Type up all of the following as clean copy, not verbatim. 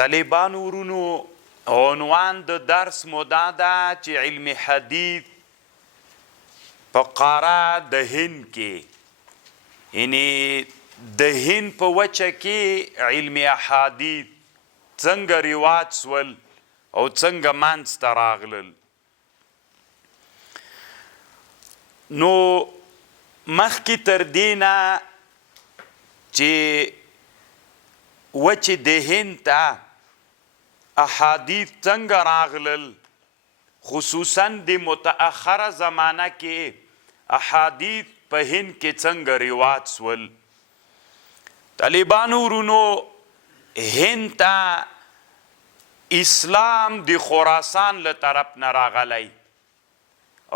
طالبانو ورونو عنوان د درس مو دا ده چې علم حدیث په قاره د هند کې یعنی د هند په وچه کې علم احادیث څنګه رواج سول او څنګه منځته راغلل. نو مخکې تر دې نه چې وچې د هند ته احادیث څنګه راغلل، خصوصا د متأخره زمانه کې احادیث په هند کې څنګه رواج سول. طالبانو ورونو هند ته اسلام د خراسان له طرف نه راغلی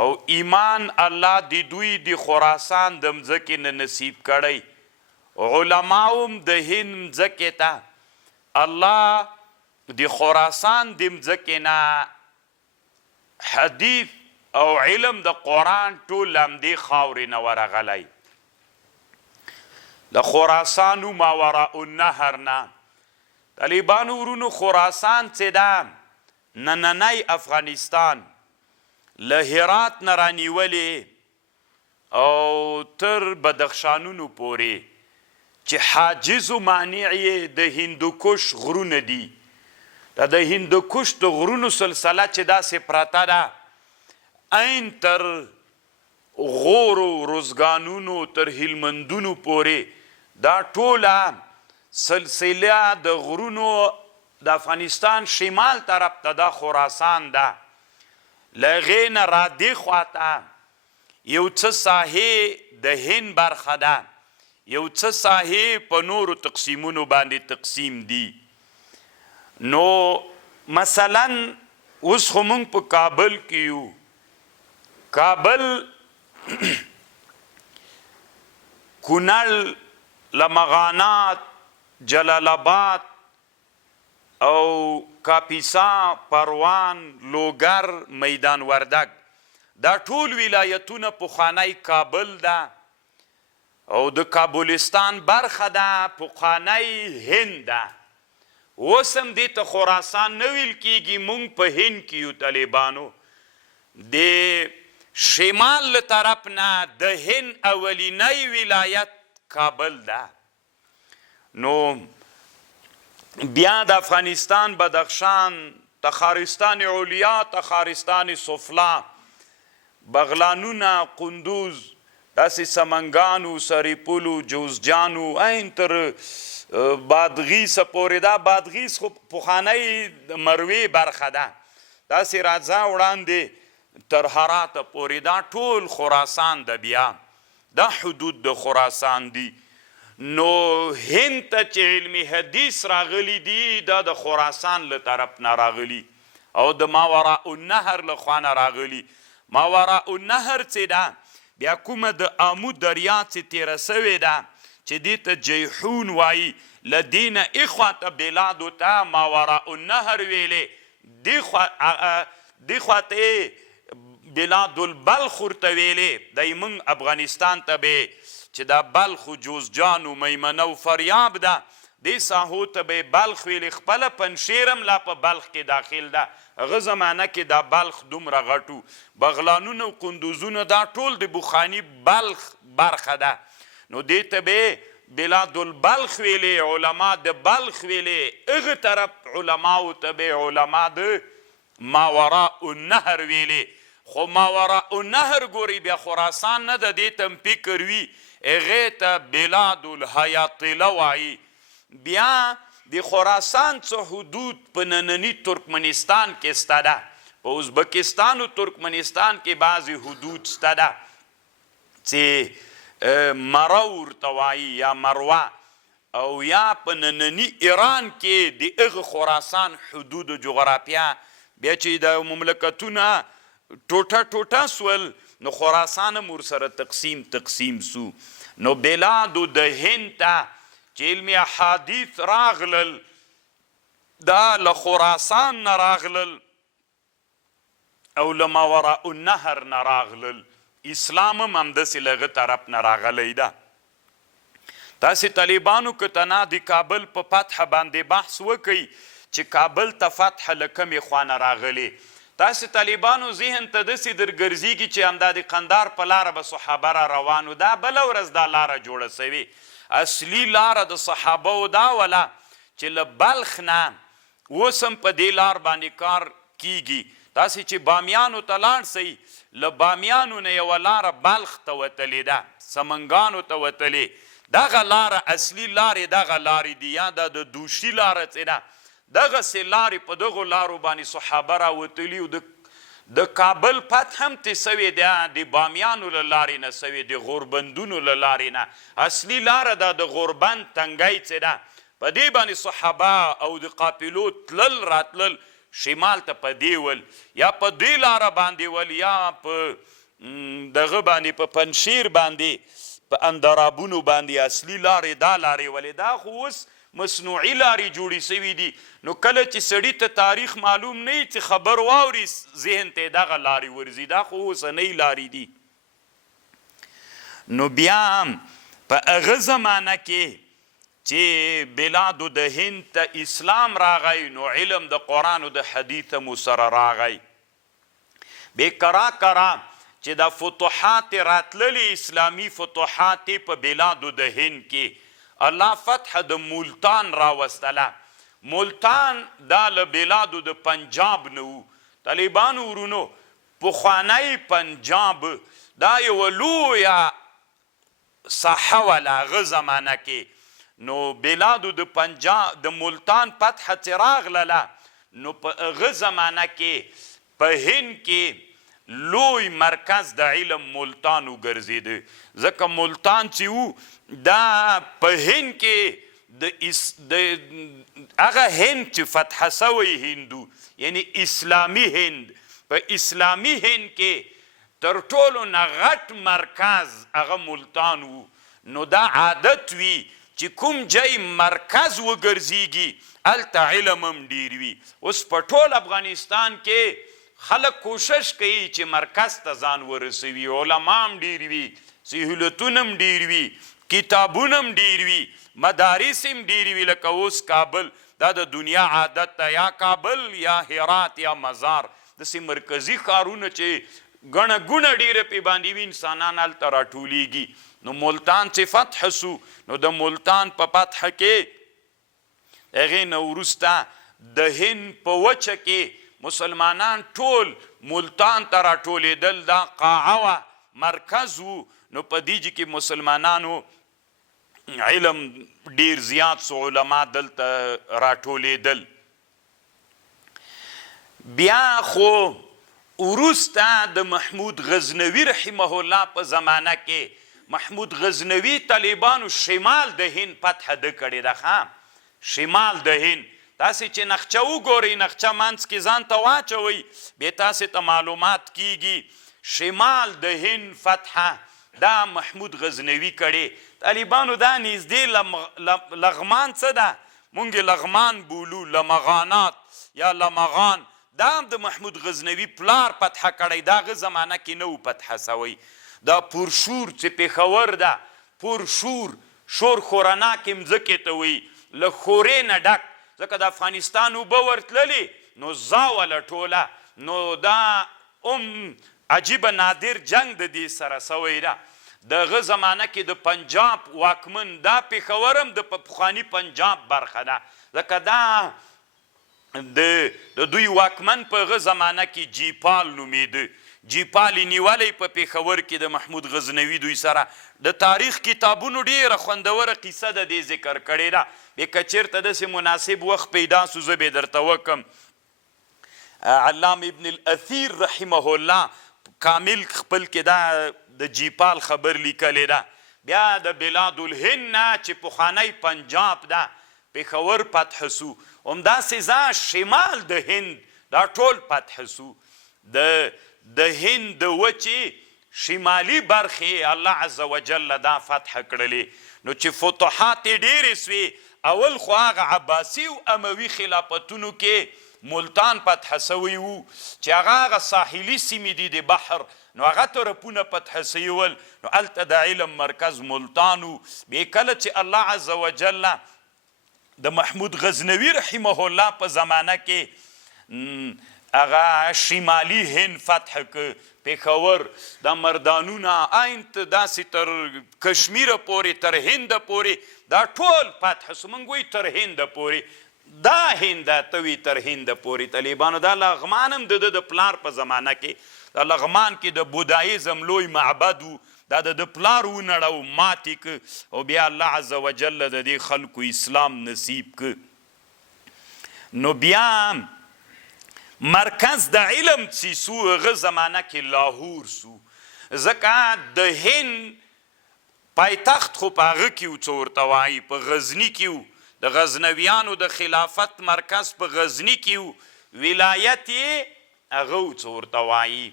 او ایمان الله د دوی د خراسان د مځکې نه نصیب کړی. علماوم د هند مځکې ته الله د خراسان د مځکې نه حدیث او علم د قرآن ټول همدې خاورې نه ورغلی. د خراسانو ماوراء النهر نه طالبانو ورونو خراسان چې ده نننی افغانستان له هرات نه رانیولې او تر بدخشانونو پورې چې حاجز و مانع یې د هندوکش غرونه دي. د هندوکش د غرونو سلسله چې داسې پرته ده عین تر غورو روزګانونو تر هلمندونو پورې دا ټوله سلسله د غرونو د افغانستان شمال طرف ته دا خراسان ده. له هغې نه رادې خواته یو څه ساحې د هند برخه ده، یو څه ساحې په نورو تقسیمونو باندې تقسیم دي. نو مثلا اوس خو موږ په کابل کې یو. کابل کونړ، لمغانات، جلال آباد او کاپیسا، پروان، لوګر، میدان وردګ دا ټول ولایتونه پخوانی کابل ده او د کابولستان برخه ده پخوانی هند ده. اوس هم دې ته خراسان نه ویل کیږي، موږ په هند کې یو. طالبانو د شمال له طرف نه د هند اولینی ولایت کابل ده. نو بیا د افغانستان بدخشان، تخارستان علیا، تخارستان سفلا، بغلانونه، قندوز، داسې سمنګانو، سریپولو، جوزجانو عین تر بادغیسه پورې. دا بادغیس خو پخوانی د مروې برخه ده، داسې راځه وړاندې تر هراته پورې دا ټول خراسان ده. بیا دا حدود د خراسان دي. نو هند ته چې علمي حدیث راغلی دي دا د خراسان له طرف نه راغلی او د ماوراء النهر له خوا نه راغلی. ماوراء النهر چې ده بیا کومه د آمو دریا چې تیره سوې ده چې دې ته جیحون وایي، له دې نه اخواته بلادو ته ماوراء النهر ویلې، دې خواته بلاد البلخ ورته ویلې. دی موږ افغانستان ته به چې دا بلخ و جوزجان و میمنه و فریاب ده دې ساحو ته به بلخ ویلې. خپله پنشیرم لا په بلخ کې داخل ده. هغه زمانه کې دا بلخ دومره غټو. بغلانونه و قندوزونه دا ټول د بخاني بلخ برخه ده. نو دې ته به بلاد البلخ ویلې، علما د بلخ ویلې. هغه طرف علماو ته به علما د ماوراء النهر ویلې. خو ماوراء النهر ګوري بیا خراسان نه ده، دې ته هم فکر وي هغې ته بلاد الحیاطله وایي. بیا د خراسان څه حدود په ننني ترکمنستان کې سته ده، په ازبکستان و ترکمنستان کې بعضې حدود سته ده چې مره ورته وایي یا مروه، او یا په ننني ایران کې د هغه خراسان حدود جغرافعه. بیا چې د مملکتونه ټوټه ټوټه سول نو خراسان هم ورسره تقسیم سو. نو بلادو د هند ته چې علم احادیث راغلل دا له خراسان نه راغلل او له ماوراء النهر نه راغلل. اسلام هم همداسې له هغه طرف نه راغلی ده. تاسې طالبانو که تنا د کابل په فتح باندې بحث وکئ چې کابل ته فتح له کمې خوانه راغلی. تاسې طالبانو ذهن ته داسې درګرځېږي چې همدا د قندار په لاره به صحابه را روانو. دا بله ورځ دا لاره جوړه سوې. اصلي لاره د صحابهو دا وله چې له بلخ نه اوس هم په دې لار باندې کار کیږي. تاسې چې بامیانو ته لاړ سئ، له بامیانو نه یوه لاره بلخ ته وتلې ده، سمنګانو ته وتلې. دغه لاره اصلي لارې دغه لارې دي، یا دا د دوشي لاره چې ده، دغسې لارې په دغو لارو باندې صحابه راوتلي او د کابل فتح هم ترې سوې ده د بامیانو له لارې نه سوې، د غوربندونو له لارې نه. اصلي لاره ده د غوربند تنګی چې ده، په دې باندې صحابه او د قافلو تلل راتلل شمال ته په دې ول، یا په دې لاره باندې ول، یا په دغه باندې په پنشیر باندې په اندرابونو باندې اصلي لارې دا لارې ولې. دا خو اوس مصنوعي لارې جوړې سوي دي. نو کله چې سړي ته تاریخ معلوم نه وي، چې خبر واوري ذهن ته دغه لارې ورځي. دا خو اوسنۍ لارې دي. نو بیا په هغه زمانه کې چې بلادو د هند ته اسلام راغی، نو علم د قرآن او د حدیث مو سره راغی. بې کرا چې د فتوحات راتللې اسلامي فتوحات په بلادو د هند کې الله فتح د ملتان راوستله. ملتان دا له بلادو د پنجاب نه و. طالبانو ورونو پخوانی پنجاب دا یوه لویه ساحه وله هغه زمانه کې. نو بلادو د پنجاب د ملتان فتح چې راغلله، نو په هغه زمانه کې په هند کې لوی مرکز د علم ملتان وګرځېده. ځکه ملتان چې و دا په هند کې د هغه هند چې فتح سوی هندو، یعنی اسلامي هند، په اسلامي هند کې تر ټولو نه غټ مرکز هغه ملتان و. نو دا عادت وي چې کوم ځای مرکز وګرځېږي هلته علم هم ډېر وي. اوس په ټول افغانستان کې خلک کوشش کوي چې مرکز ته ځان ورسوي. علما هم ډېر وي، سهولتونه هم ډېر وي، کتابونه هم ډېر وي، مداریس هم ډېر وي. لکه اوس کابل دا د دنیا عادت ده، یا کابل یا هرات یا مزار، داسې مرکزي ښارونه چې ګڼه ګوڼه ډېره پې باندې وي، انسانان هلته راټولیږي. نو ملتان چې فتح سو، نو د ملتان په فتح کې هغې نه وروسته د هند په وچه کې مسلمانان ټول ملتان ته راټولېدل. دا قاعه وه، مرکز و. نو په دې کې مسلمانانو علم ډیر زیات سو، علما دلته راټولېدل. بیا خو وروسته د محمود غزنوي رحمه الله په زمانه کې محمود غزنوي طالبانو شمال د هند فتح ده کړې ده. شمال د هند تاسې چې نقشه وګورئ، نقشه منځ کې ځان ته واچوئ، بیا تاسې ته معلومات کیږي. شمال د هند فتحه دا محمود غزنوي کړې. طالبانو دا نږدې لغمان څه ده، مونږ لغمان بولو، لمغانات یا لمغان، دا هم د محمود غزنوي پلار فتحه کړی. دا هغه زمانه کې نه و فتحه سوی. دا پورشور چې پېښور ده، پورشور شور خورناکې مځکې ته وایي، له خورې نه ډک، ځکه د افغانستان اوبه ورتللې نو زاوله ټوله. نو دا عجیبه نادیر جنگ د دې سره سوی ده. دغه زمانه کې د پنجاب واکمن، دا پېښور هم د پخواني پنجاب برخه ده، ځکه دا د دوی واکمن په هغه زمانه کې جیپال نومېده. جیپال یې نیولی په پېښور کې د محمود غزنوي دوی سره. د تاریخ کتابونو ډېره خوندوره قیصه د دې ذکر کړې ده. بیا که چېرته داسې مناسب وخت پیدا سو زه به یې درته وکم. علامه ابن الاثیر رحمه الله کامل خپل کې دا د جیپال خبر لیکلی ده. بیا د بلاد الهند نه چې پخوانی پنجاب ده پېښور فتح سو، همداسې ځا شمال د هند دا ټول فتح سو. د هند د وچې شمالي برخې الله عز وجل دا فتح کړلې. نو چې فتوحات یې ډېرې سوې، اول خو هغه عباسي او اموي خلافتونو کې ملتان فتح سوی و، چې هغه ساحلي سیمې دي د بحر، نو هغه طرفونه فتح سوي ول. نو هلته د علم مرکز ملتان و. بیا کله چې الله عز وجل د محمود غزنوي رحمه الله په زمانه کې هغه شمالي هند فتح که پېښور دا مردانونه عین ته داسې تر کشمیره پورې تر هنده پورې دا ټول فتح سو موږ وایو تر هنده پورې دا هنده ته وي تر هنده پورې طالبانو دا لغمان هم د د پلار په زمانه کې دا لغمان کې د بودایزم لوی معبد و دا د پلار ونړو ماتې که او بیا الله عز وجل د دې خلکو اسلام نصیب که نو بیا مرکز د علم چې سو هغه زمانه کې لاهور سو ځکه د هند پایتخت خو په هغه کې و څه ورته وایي په غزني کې و د غزنویانو د خلافت مرکز په غزني کې و ولایت یې هغه و څه ورته وایي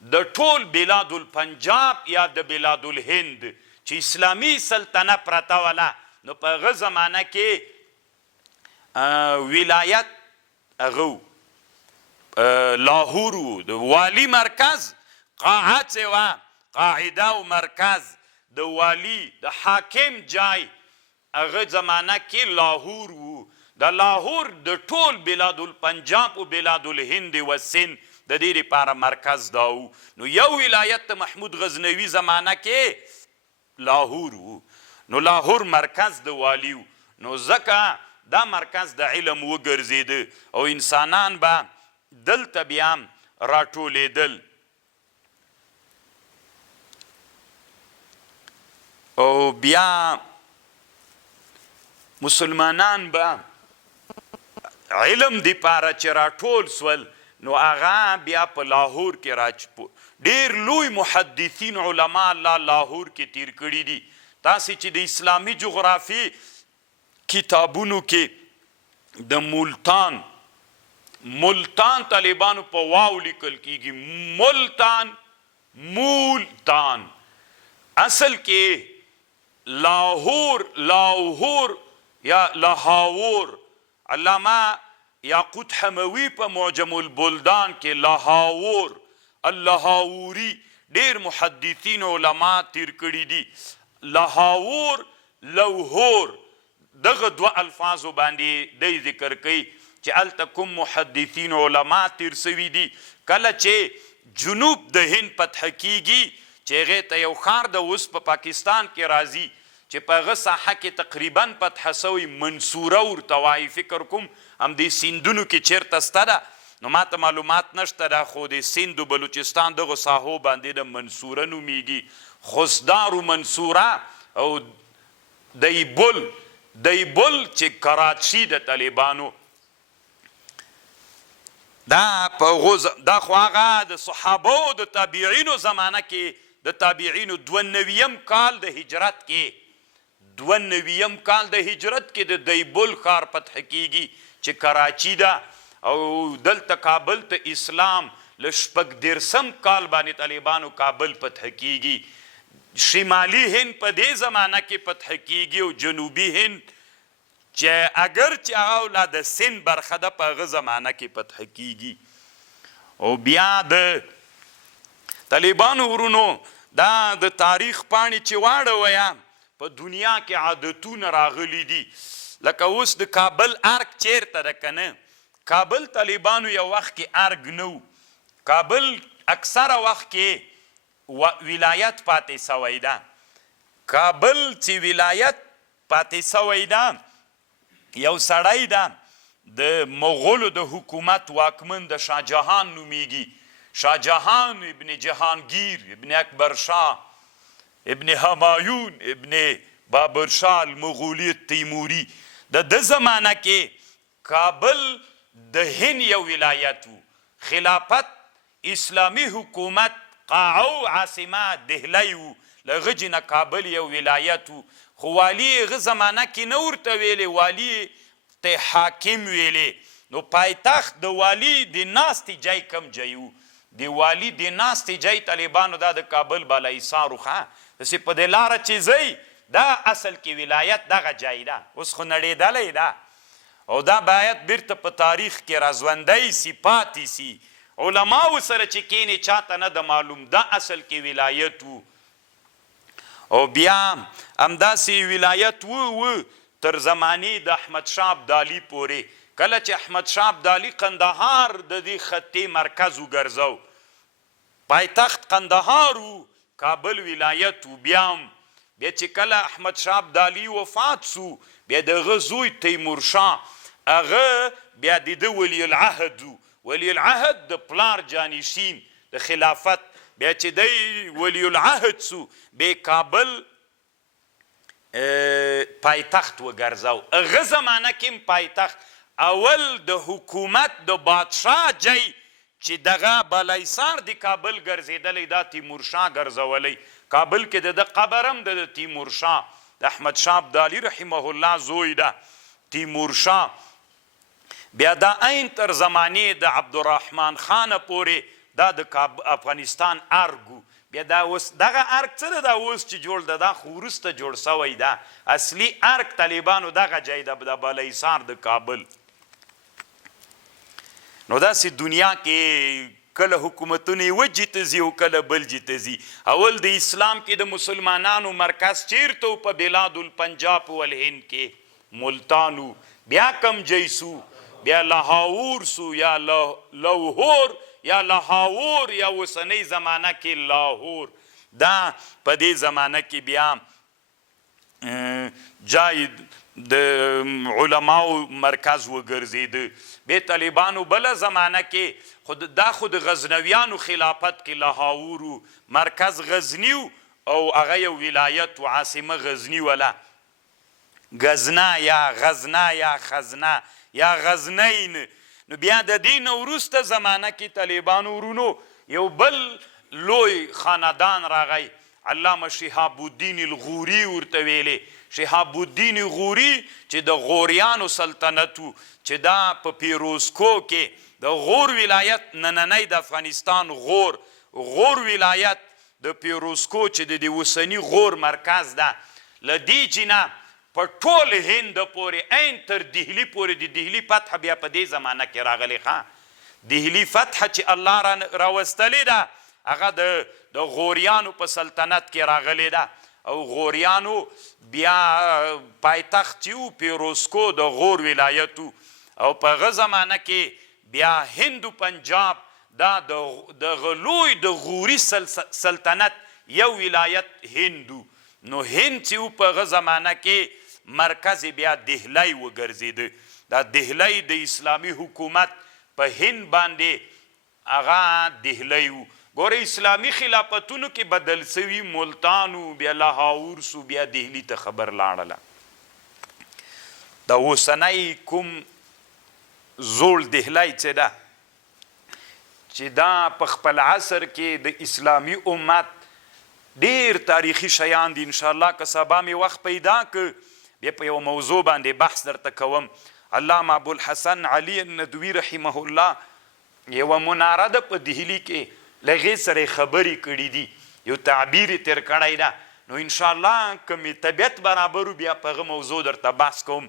د ټول بلاد الپنجاب یا د بلاد الهند چې اسلامي سلطنه پرته وله نو په هغه زمانه کې ولایت هغه لاهور و د والی مرکز قاعه څه وه قاعده و مرکز د والی د حاکم جای هغه زمانه کې لاهور و د لاهور د ټول بلاد الپنجاب و بلاد الهند و سند د دې لپاره مرکز دا و نو یو ولایت د محمود غزنوي زمانه کې لاهور و نو لاهور مرکز د والی و نو ځکه دا مرکز د علم وګرځېده او انسانان به دلته بیا راټولېدل او بیا مسلمانان به علم دپاره چې راټول سول نو هغه بیا په لاهور کې ډېر لوی محدثین علما الله لاهور کې تیر کړي دي تاسې چې د اسلامي جغرافیې کتابونو کې د ملتان طالبانو په واو لیکل کېږي مولتان اصل کې لاهور یا لاهور علامه یاقوت حموي په معجم البلدان کې لاهور اللاهوري ډېر محدثین علما تیر کړي دي لاهور لوهور دغه دوه الفاظو باندې دی ذکر کوي چې هلته کوم محدثین علما تیر سوي دي کله چې جنوب د هند فتح کیږي چې هغې ته یو ښار د اوس په پاکستان کې راځي چې په هغه ساحه کې تقریبا فتح سوی منصوره ورته وایي فکر کوم همدې سیندونو کې چیرته شته ده نو ماته معلومات نشته ده خو د سیند و بلوچستان دغو ساحو باندې د منصوره نومیږي خسدار و منصوره او دیبل چې کراچي د طالبانو دا خو هغه د صحابو د تابعینو زمانه کې د تابعینو 92م کال د هجرت کې 92م کال د هجرت کې د دیبل ښار فتح کیږي چې کراچي ده او دلته کابل ته اسلام له 14 کال باندې طالبانو کابل فتح کیږي شمالي هند په دې زمانه کې فتح کیږي او جنوبي هند چې اگر چې هغه د سند برخه ده په هغه زمانه کې فتح کیږي او بیا د طالبانو ورونو دا د تاریخ پاڼې چې واړویم په دنیا کې عادتونه راغلي دي لکه اوس د کابل ارګ چیرته ده که نه کابل طالبانو یو وخت کې ارګ نه و کابل اکثره وخت کې ولایت پاتې سوی ده کابل چې ولایت پاتې سوی ده یو سړی ده د مغولو د حکومت واکمن د شاهجهان نومیږي شاهجهان ابن جهانگیر ابن اکبر شاه ابن همایون ابن بابر شاه المغولی تیموری د زمانه کې کابل د هند یو ولایت و خلافت اسلامی حکومت قاعو عاصمه دهلی و له هغه نه کابل یو ولایت و خو والی هغه زمانه کې نه ورته ویلې والی ته حاکم ویلې نو پایتخت د والی د ناستې جای کم جای و د والی د ناستې جای طالبانو دا د کابل بالا ایسار وخه داسې په دې لاره چې ځئ دا اصل کې ولایت دغه جای ده اوس خو نړېدلی ده او دا باید بیرته په تاریخ کې راژوندی سي پاتې سي علماو سره چې کینې چاته نه د معلوم دا اصل کې ولایت و او بیا همداسې ولایت و تر زماني د احمد شاه ابدالي پورې کله چې احمد شاه ابدالي قندهار د دې خطې مرکز وګرځو پایتخت قندهار و کابل ولایت و بیا چې کله احمد شاه ابدالي وفات سو بیا د هغه زوی تیمورشاه هغه بیا د ده ولی العهد و ولی العهد د پلار جانشین د خلافت بیا چې دی ولی العهد سو بیا کابل پایتخت وګرځاو هغه زمانه کې پایتخت اول د حکومت د بادشاه جای چې دغه بالاحصار د کابل ګرځېدلی دا تیمورشاه ګرځولی کابل کې د قبر هم د تیمورشاه د احمد شاه ابدالي رحمه الله زوی ده تیمورشاه بیا دا عین تر زمانې د عبدالرحمن خان پورې دا د افغانستان ارګو بیا دا اوس دغه ارګ څه ده دا اوس چې جوړ ده دا خو وروسته جوړ سوی ده اصلي ارګ طالبانو دغه ځای ده د بالاحصار د کابل نو داسې دنیا کې کله حکومتونه یوه جیته ځي او کله بل جیته ځي اول د اسلام کې د مسلمانانو مرکز چیرته په بلاد الپنجاب والهند کې ملتانو بیا کم جیسو بیا لاهور سو یا لاهور یا لاهور یا اوسنۍ زمانه کې لاهور دا په دې زمانه کې بیا جای د علماو مرکز وګرځېده بیا طالبانو بله زمانه کې دا خو د غزنویانو خلافت کې لاهور مرکز غزني او هغه یو ولایت و عاصمه غزني وله غزنا یا غزنا یا خزنا یا غزنین نو بیا د دې نه وروسته زمانه کې طالبانو ورونو یو بل لوی خاندان راغی علامه شهاب الدین الغوري ورته ویلې شهاب الدین غوري چې د غوریانو سلطنت و چې دا په پیروزکو کې د غور ولایت نننی د افغانستان غور ولایت د پیروزکو چې د اوسني غور مرکز ده له دې جینه په ټول هند پورې عین تر دهلي پورې د دهلي فتح بیا په دې زمانه کې راغلی ښه دهلي فتح چې الله راوستلی ده هغه د غوریانو په سلطنت کې راغلی ده او غوریانو بیا پایتخت چې و پیروزکو د غور ولایت او په هغه زمانه کې بیا هند و پنجاب دا د لوی د غوري سلطنت یو ولایت هندو نو هند چې و په هغه زمانه کې مرکز بیا دهلی وګرځېده دا دهلی د اسلامي حکومت په هند باندې هغه دهلی و ګوره اسلامي خلافتونو کې بدل سوي ملتانو بیا لاهور سو بیا دهلي ته خبر لاړله د اوسنی کوم زوړ دهلی چې ده چې دا په خپل عصر کې د اسلامي امت ډیر تاریخي شیان دي انشاءالله که سبا مې وخت پیدا که بیا په یو موضوع باندې بحث درته کوم علامه ابوالحسن علي الندوي رحمه الله یوه مناره ده په دهلي کې لغې سره خبرې کړي دي یو تعبیر یې تیر کړی ده نو انشاءالله که مې طبیعت برابر بیا په هغه موضوع درته بحث کوم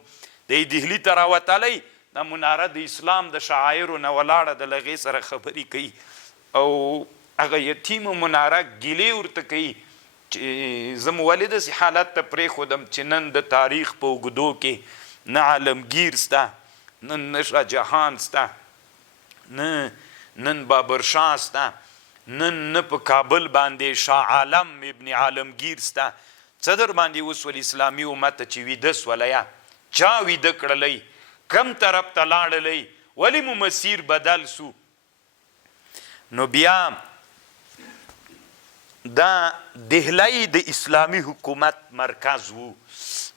دی دهلي ته راوتلی دا مناره د اسلام د شعایرو نه ولاړه د لغې سره خبرې کوي او هغه یتیمه مناره ګیلې ورته کوي چې زه مو ولې داسې حالت ته پرېښودم چې نن د تاریخ په اوږدو کې نه عالمګیر سته نن نشه جهان سته نن بابرشاه سته نن په کابل باندې شاه عالم ابن عالمگیر سته څه در باندې اوس ول اسلامي امت چې ویده سوله یا چا ویده کړلی کم طرف ته لاړلی ولې مو مسیر بدل سو نو بیا دا دهلی د اسلامي حکومت مرکز وو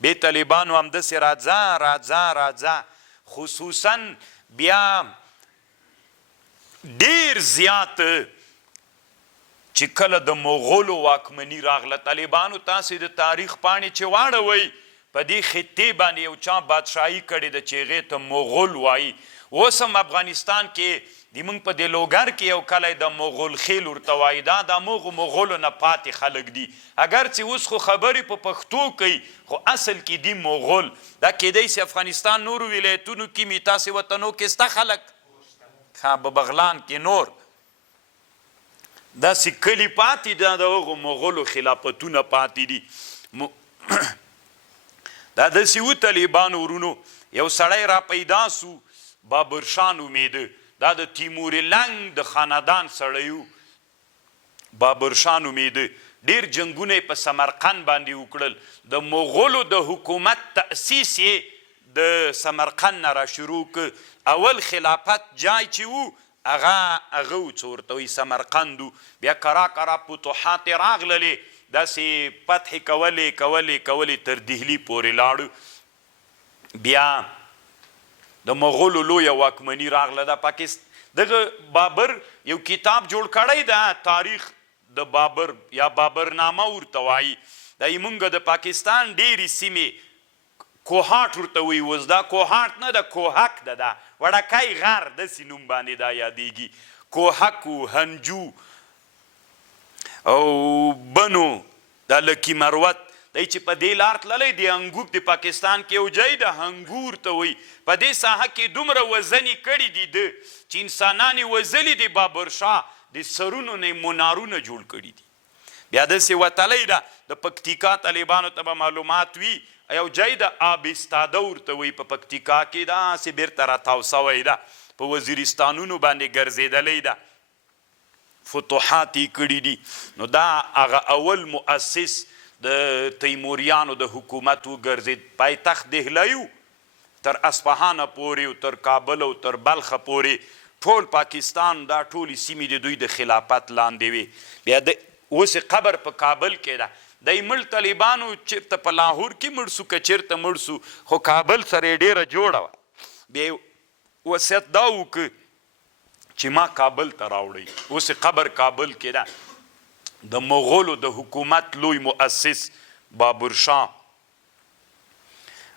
بیا طالبانو همداسې راځه خصوصا بیا ډیر زیات چې کله د مغولو واکمني راغله طالبانو تاسې د تاریخ پاڼې چې واړوئ په دې خطې باندې یو چا بادشاهي کړې ده چې هغې ته مغول وایي اوس هم افغانستان کې د موږ په دې لوګر کې یو کلی د مغول خیل ورته وایي دا د مغولو نه پاتې خلک دي اگر چې اوس خو خبرې په پښتو کوي خو اصل کې دي مغول دا کیدی سي افغانستان نورو ولایتونو کې مې تاسې وطنو کې سته خلک په بغلان کې نور داسې کلي پاتې ده د هغو مغولو خلافتونه پاتې دي دا داسې و طالبانو ورونو یو سړی را پیدا سو بابرشاه نومېده دا د تیمور لنګ د خاندان سړی و بابرشاه نومېده ډېر جنګونه یې په سمرقند باندې وکړل د مغولو د حکومت تأسیس یې د سمرقند نه را شروع که اول خلافت جای چې و هغه و څه ورته وایي سمرقند و بیا کرا کرا فتوحات راغللې داسې فتح کولې تر دهلي پورې لاړو بیا د مغولو لویه واکمني راغله د پاکستان دغه بابر یو کتاب جوړ کړی ده تاریخ د بابر یا بابرنامه ورته وایي دا یې مونږ د پاکستان ډېرې سیمې کوهاټ ورته وایي اوس دا کوهاټ نه ده کوهک ده دا وړکی غر داسې نوم باندې دا یادیږي کوهک و هنجو او بنو دا لکی مروت دی چې په دې لار تللی د انګوک د پاکستان کې یو ځای ده هنګور ته وایي په دې ساحه کې دومره وزنې کړي دي ده چې انسانان یې وزلي د بابرشاه د سرونو نه منارونه جوړ کړي دي بیا داسې وتلی ده د پکتیکا طالبانو ته به معلومات وي یو ځای د آبستاده ورته وایي په پکتیکا کې داسې بیرته راتاو سوی ده په وزیرستانونو باندې ګرځېدلی ده فتوحات یې کړي دي نو دا هغه اول مؤسس د تیموریانو د حکومت وګرځېد پایتخت دهلی و تر اصفهانه پورې او تر کابل او تر بلخه پورې ټول پاکستان دا ټولې سیمې د دوی د خلافت لاندې وې بیا د اوس قبر په کابل کې ده دی مړ طالبانو چېرته په لاهور کې مړ سو که چېرته مړ سو خو کابل سره یې ډېره جوړه وه بیا وصیت دا وکړه چې ما کابل ته راوړئ اوس قبر کابل کې ده د مغولو د حکومت لوی مؤسس بابرشاه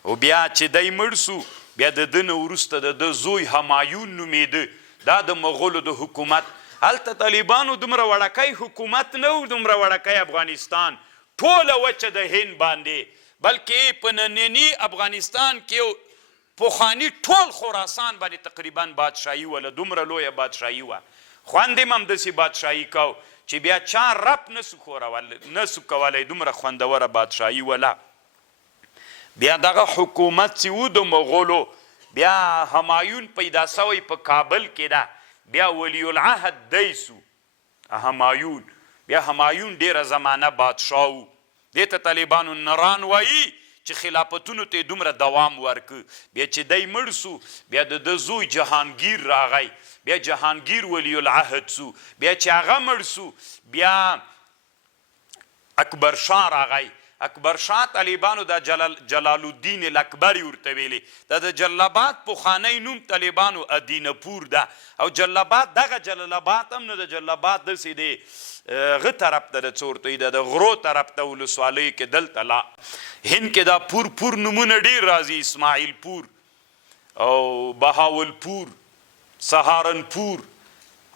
او بیا چې دی مړ سو بیا د ده نه وروسته د ده زوی همایون نومېده دا د مغولو د حکومت هلته طالبانو دومره وړکی حکومت نه و دومره وړکی افغانستان ټوله وچه د هند باندې بلکې په ننني افغانستان کې پخواني ټول خراسان باندې تقریبا بادشاهي وله دومره لویه بادشاهي وه خوند یې هم همداسې بادشاهي کو چې بیا چا رب نسو کولی دومره خوندوره بادشاهي وله بیا دغه حکومت چې و د مغولو بیا همایون پیدا سوی په کابل کې ده بیا ولی العهد دی سو همایون بیا همایون ډیره زمانه بادشاه و دې ته طالبانو نران وایي چې خلافتونو ته دومره دوام ورکه بیا چې دی مړ سو بیا د ده زوی جهانگیر راغی بیا جهانگیر ولی العهد سو بیا چې هغه مړ سو بیا اکبر شاه راغی اکبر شاه طالبانو دا جلال الدین الاکبر ورته ویلي دا د جلال پخوانی نوم طالبانو ادینه پور ده او جلال آباد دغه جلال آباد هم نه د جلال آباد داسې دی غه طرف ته د څه ورته وایي د غرو طرف ته ولسوالیو کې دلته لا هند کې دا پور نومونه ډېر راځي اسماعیل پور او بهاولپور سهارنپور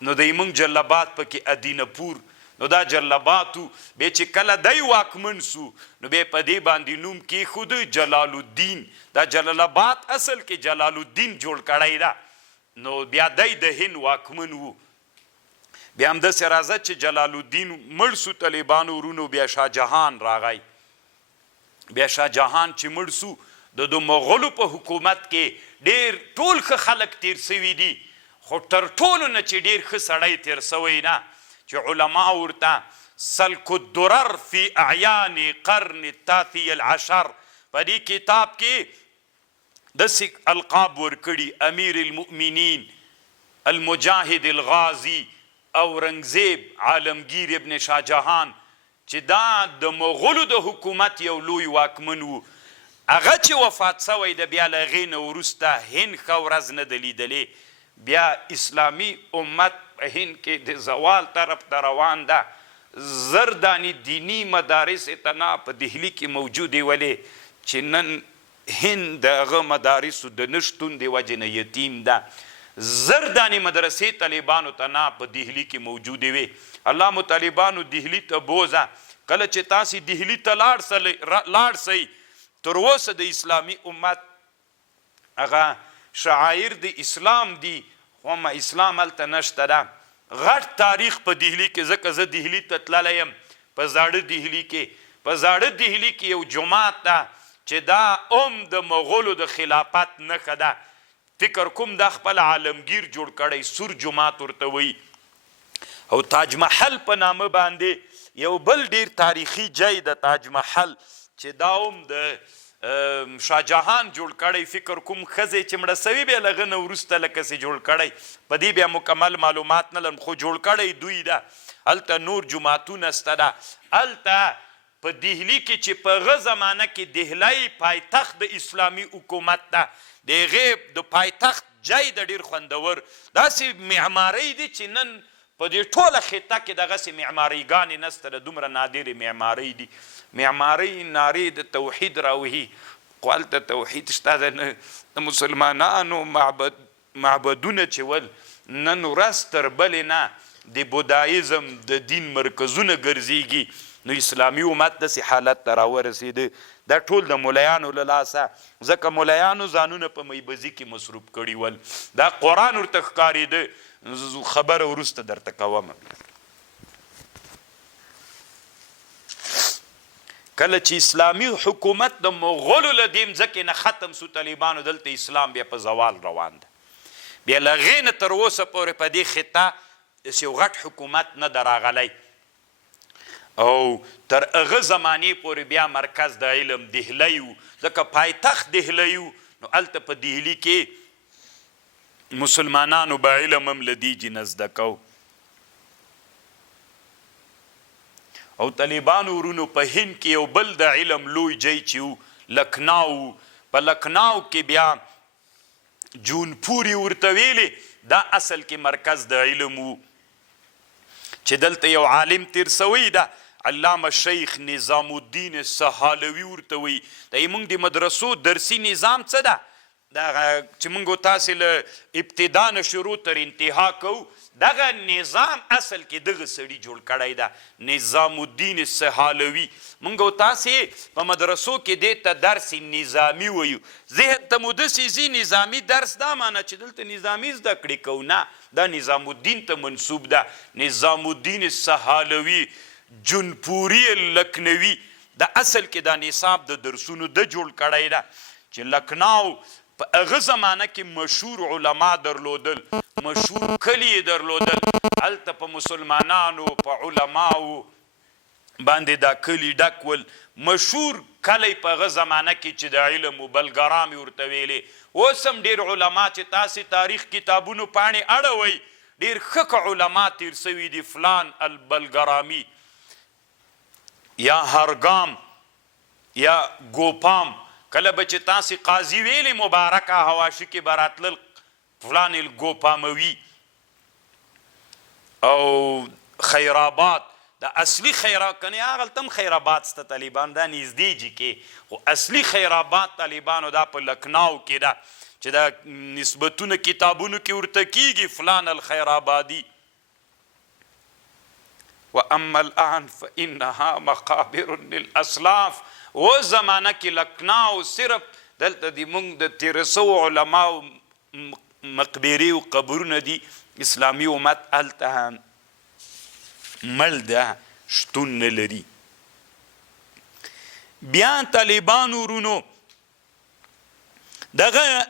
نو د یې موږ جلال آباد پکې ادینه پور نو دا جلاباتو بیا چې کله دی واکمن سو نو بیا په دې باندې نوم کېښود جلال الدین دا جلال آباد اصل کې جلال الدین جوړ کړی ده نو بیا دی د هند واکمن و بیا همداسې راځه چې جلال الدین مړ سو طالبانو ورونو بیا شاه جهان راغی بیا شاه جهان چې مړ سو د مغولو په حکومت کې ډېر ټول ښه خلک تیر سوي دي خو تر ټولو نه چې ډېر ښه سړی تیر سوی نه چې علما ورته سلک الدرر فی اعیان قرن التاثی العشر په دې کتاب کې داسې القاب ورکړي امیر المؤمنین المجاهد الغازی اورنګزیب عالمگیر ابن شاه جهان چې دا د مغولو د حکومت یو لوی واکمن و هغه چې وفات سوی د بیا له هغې نه وروسته هند ښه ورځ نه ده لیدلې بیا اسلامي امت په هند کې د زوال طرف ته روان ده زر دانې دینی مدارس تنا په دهلي کې موجودې ولې چې نن هند د هغه مدارسو د نشتون د وجې نه یتیم ده زر دانې مدرسې طالبانو تنا په دهلي کې موجودې وې الله مو طالبانو دهلي ته بوزه کله چې تاسې دهلي ته لاړ سئ تر اوسه د اسلامي امت هغه شعایر د اسلام دي خو ما اسلام هلته نشته ده غټ تاریخ په دهلي کې ځکه زه دهلي ته تللی یم په زاړه دهلي کې یو جومات ده چې دا د مغولو د خلافت نښه ده. فکر کوم دا خپل عالمگیر جوړ کړی، سور جماعت ورته وایي. او تاج محل په نامه باندې یو بل ډیر تاریخي ځای د تاج محل چې دا د شاهجهان جوړ کړی. فکر کوم ښځې چې مړه سوي بیا له هغه نه وروسته لکسې جوړ کړی. په دې بیا مکمل معلومات نه لرم، خو جوړ کړی دوی ده. هلته نور جوماتونه شته ده. هلته په دهلي کې چې په هغه زمانه کې دهلی پایتخت د اسلامي حکومت ده، د هغې د پایتخت ځای د ډېر خوندور داسې معمارۍ دي چې نن په دې ټوله خطه کې دغسې معماریګانې نسته ده. دومره نادرې معمارۍ دي. معمارۍ نارې د توحید راوهي، خو هلته توحید شته ده نه. د مسلمانانو معبدونه چې ول نن ورځ تر بلې نه د بودایزم د دین مرکزونه ګرځېږي. نو اسلامي امت داسې حالت ته راورسېده. دا ټول د ملایانو له لاسه، ځکه ملایانو ځانونه په میبزي کې مصروف کړي ول. دا قرآن ورته ښکارېده. خبره وروسته درته کوم. کله چې اسلامي حکومت د مغولو له دې مځکې نه ختم سو، طالبانو دلته اسلام بیا په زوال روان ده. بیا له هغې نه تر اوسه پورې په دې خطه یو غټ حکومت نه ده راغلی. او تر هغه زمانې پورې بیا مرکز د علم دهلی و، ځکه پایتخت دهلی و. نو هلته په دهلي کې مسلمانانو به علم هم له دې جنه زده کو. او طالبانو ورونو په هند کې یو بل د علم لوی ځای چې و لکناو. په لکناو کې بیا جونپوري ورته ویلې، دا اصل کې مرکز د علم و چې دلته یو عالم تیر سوی ده، علامه شیخ نظام الدین سهالوي ورته وایي. د موږ د مدرسو درسي نظام څه ده؟ دغه چې موږ تاسې له ابتدا نه شروع تر انتها کوو، دغه نظام اصل کې دغه سړي جوړ کړی ده، نظام الدین سهالوي. موږ تاسې په مدرسو کې دې ته درس نظامي وایو. ذهن ته مو داسې ځي نظامي درس، دا معنی چې دلته نظامي زده کړې کوو، نه، دا نظام الدین ته منسوب ده. نظام الدین سهالوي جونپوري لکنوي، د اصل کې دا نصاب د درسونو د جوړ کړی ده. چې لکناو په هغه زمانه کې مشهور علما درلودل، مشهور کلي یې درلودل. هلته په مسلمانانو په علماو باندې دا کلي ډک ول. مشهور کلی په هغه زمانه کې چې د علم و بلګرام یې ورته ویلې. اوس هم ډېر علما چې تاسې تاریخ کتابونو پاڼې اړوئ، ډېر ښه علما تیر سوي دي. فلان البلګرامي یا هرګام یا ګوپام. کله به چې تاسې قاضي ویلې مبارکه حواشي کې به راتلل فلان الګوپاموي. او خیرآباد، د اصلي خیرآباد، کنې هغلته هم خیرآباد سته طالبان، دا نږدې جي کې، خو اصلي خیرآباد طالبانو دا په لکناو کې ده چې دا نسبتونه کتابونو کې ورته کیږي. فلان الخیرآبادي. واما الان فانها مقابر للاسلاف. و زمانه کې لکناو صرف دلته د موږ د 1300 علماو مقبرې او قبرونه دي. اسلامي امت هلته مړ ده، شتون نه لري. بیا طالبانو ورونو دغه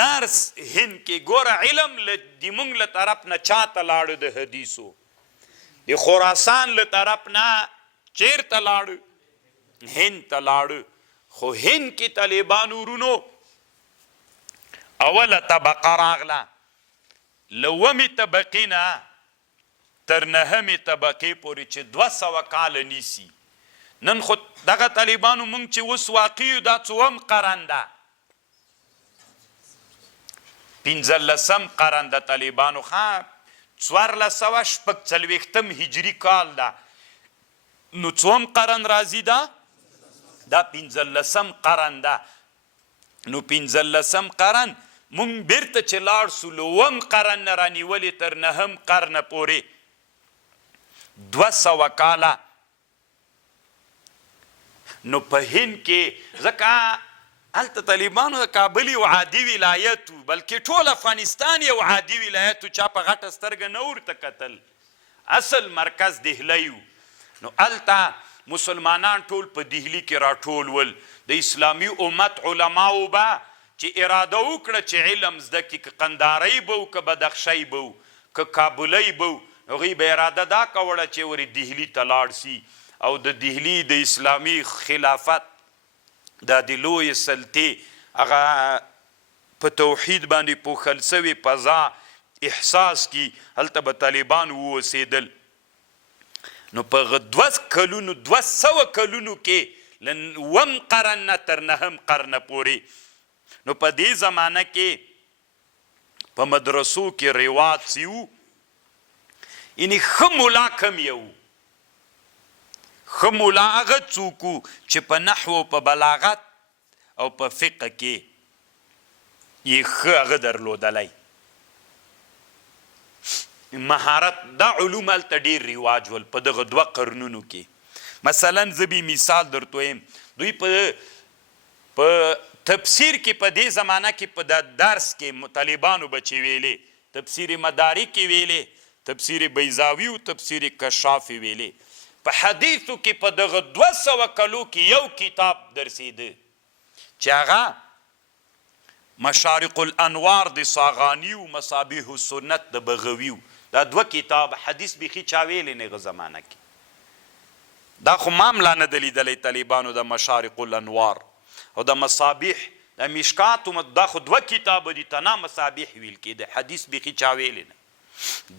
درس هند کې ګوره علم د موږ له طرف نه چاته لاړو؟ د حدیثو. د خراسان له طرف نه چیرته لاړو؟ هند ته لاړو. خو هند کې طالبانو ورونو اوله طبقه راغله، له اومې طبقې نه تر نهمې طبقې پورې چې 200 کاله نیسي. نن خو دغه طالبانو مونږ چې اوس واقع یو، دا څوم قرن ده؟ 15 قرن د طالبانو. ښه 1440 هجري کال ده. نو څوم قرن راځي؟ دا 15 قرن ده. نو 15 قرن مونږ بیرته چې لاړ سو، له اووم قرن نه رانیولې تر نهم قرنه پورې 200 کاله. نو په هند کې ځکه هلته طالبانو د کابل یو عادي ولایت و، بلکې ټول افغانستان یو عادي ولایت و، چا په غټه سترګه نه ورته کتل. اصل مرکز دهلی و. نو هلته مسلمانان ټول په دهلي کې راټول ول د اسلامي امت علماو به چې اراده وکړه چې علم زده کړي که قندارۍ به و که بدخشۍ به و که کابلۍ به و هغوی به اراده دا کوله چې ورې دهلي ته لاړ سي او د دهلي د اسلامي خلافت دا د لویې سلطې هغه په توحید باندې پوښل سوې فضا احساس کی هلته به طالبان واوسېدل نو په 200 کلونو کې اووم قرن نه تر نهم قرنه پورې نو په دې زمانه کې په مدرسو کې رواج سی و یعنې ښه ملا کم یو ښه ملا هغه څوک و چې په نحو په بلاغت او په فقه کې یې ښه هغه درلودلی مهارت دا علوم هلته ډېر رواج ول په دغه 2 قرنونو کې مثلا زه به مثال درته وایم دوی په تفسیر کې په دې زمانه کې په درس کې طالبانو به چې ویلې تفسیر مدارک کې ویلې تفسیر بیضاوي او تفسیر کشاف ویلې په حدیثو کې په دغه 200 کلو کې یو کتاب درسیده چې هغه مشارق الانوار د صاغانی او مصابیح السنت د بغوی دا 2 کتاب حدیث بیخي چا ویلې نه غ زمانه کې دا خو ماملا نه د لیدلی طالبانو د مشارق الانوار او د مصابیح د مشکات دا خو 2 کتاب دي تنا مصابیح ویل کې د حدیث بیخي چا ویلې نه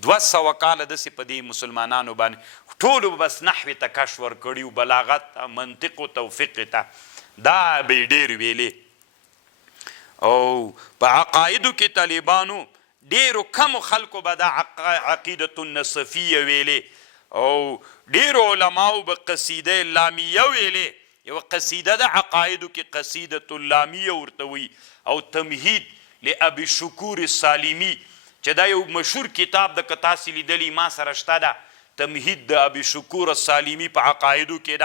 200 کاله داسې په دې مسلمانانو باندې ټولو بس نحوې ته کش ورکړي و بلاغت ته منطق و توفیق ته دا به یې ډېر ویلې او په عقایدو کې طالبانو ډېرو کمو خلکو به دا عقیدة النصفیه ویلې او ډېرو علماو به قصیده لامیه ویلې یوه قصیده د عقایدو کې قصیدة اللامیه ورته وي او تمهید لابي شکور السالمي چې دا یو مشهور کتاب د که تاسې لیدلی ما سره شته ده تمهید د ابي شکور السالمي په عقایدو کې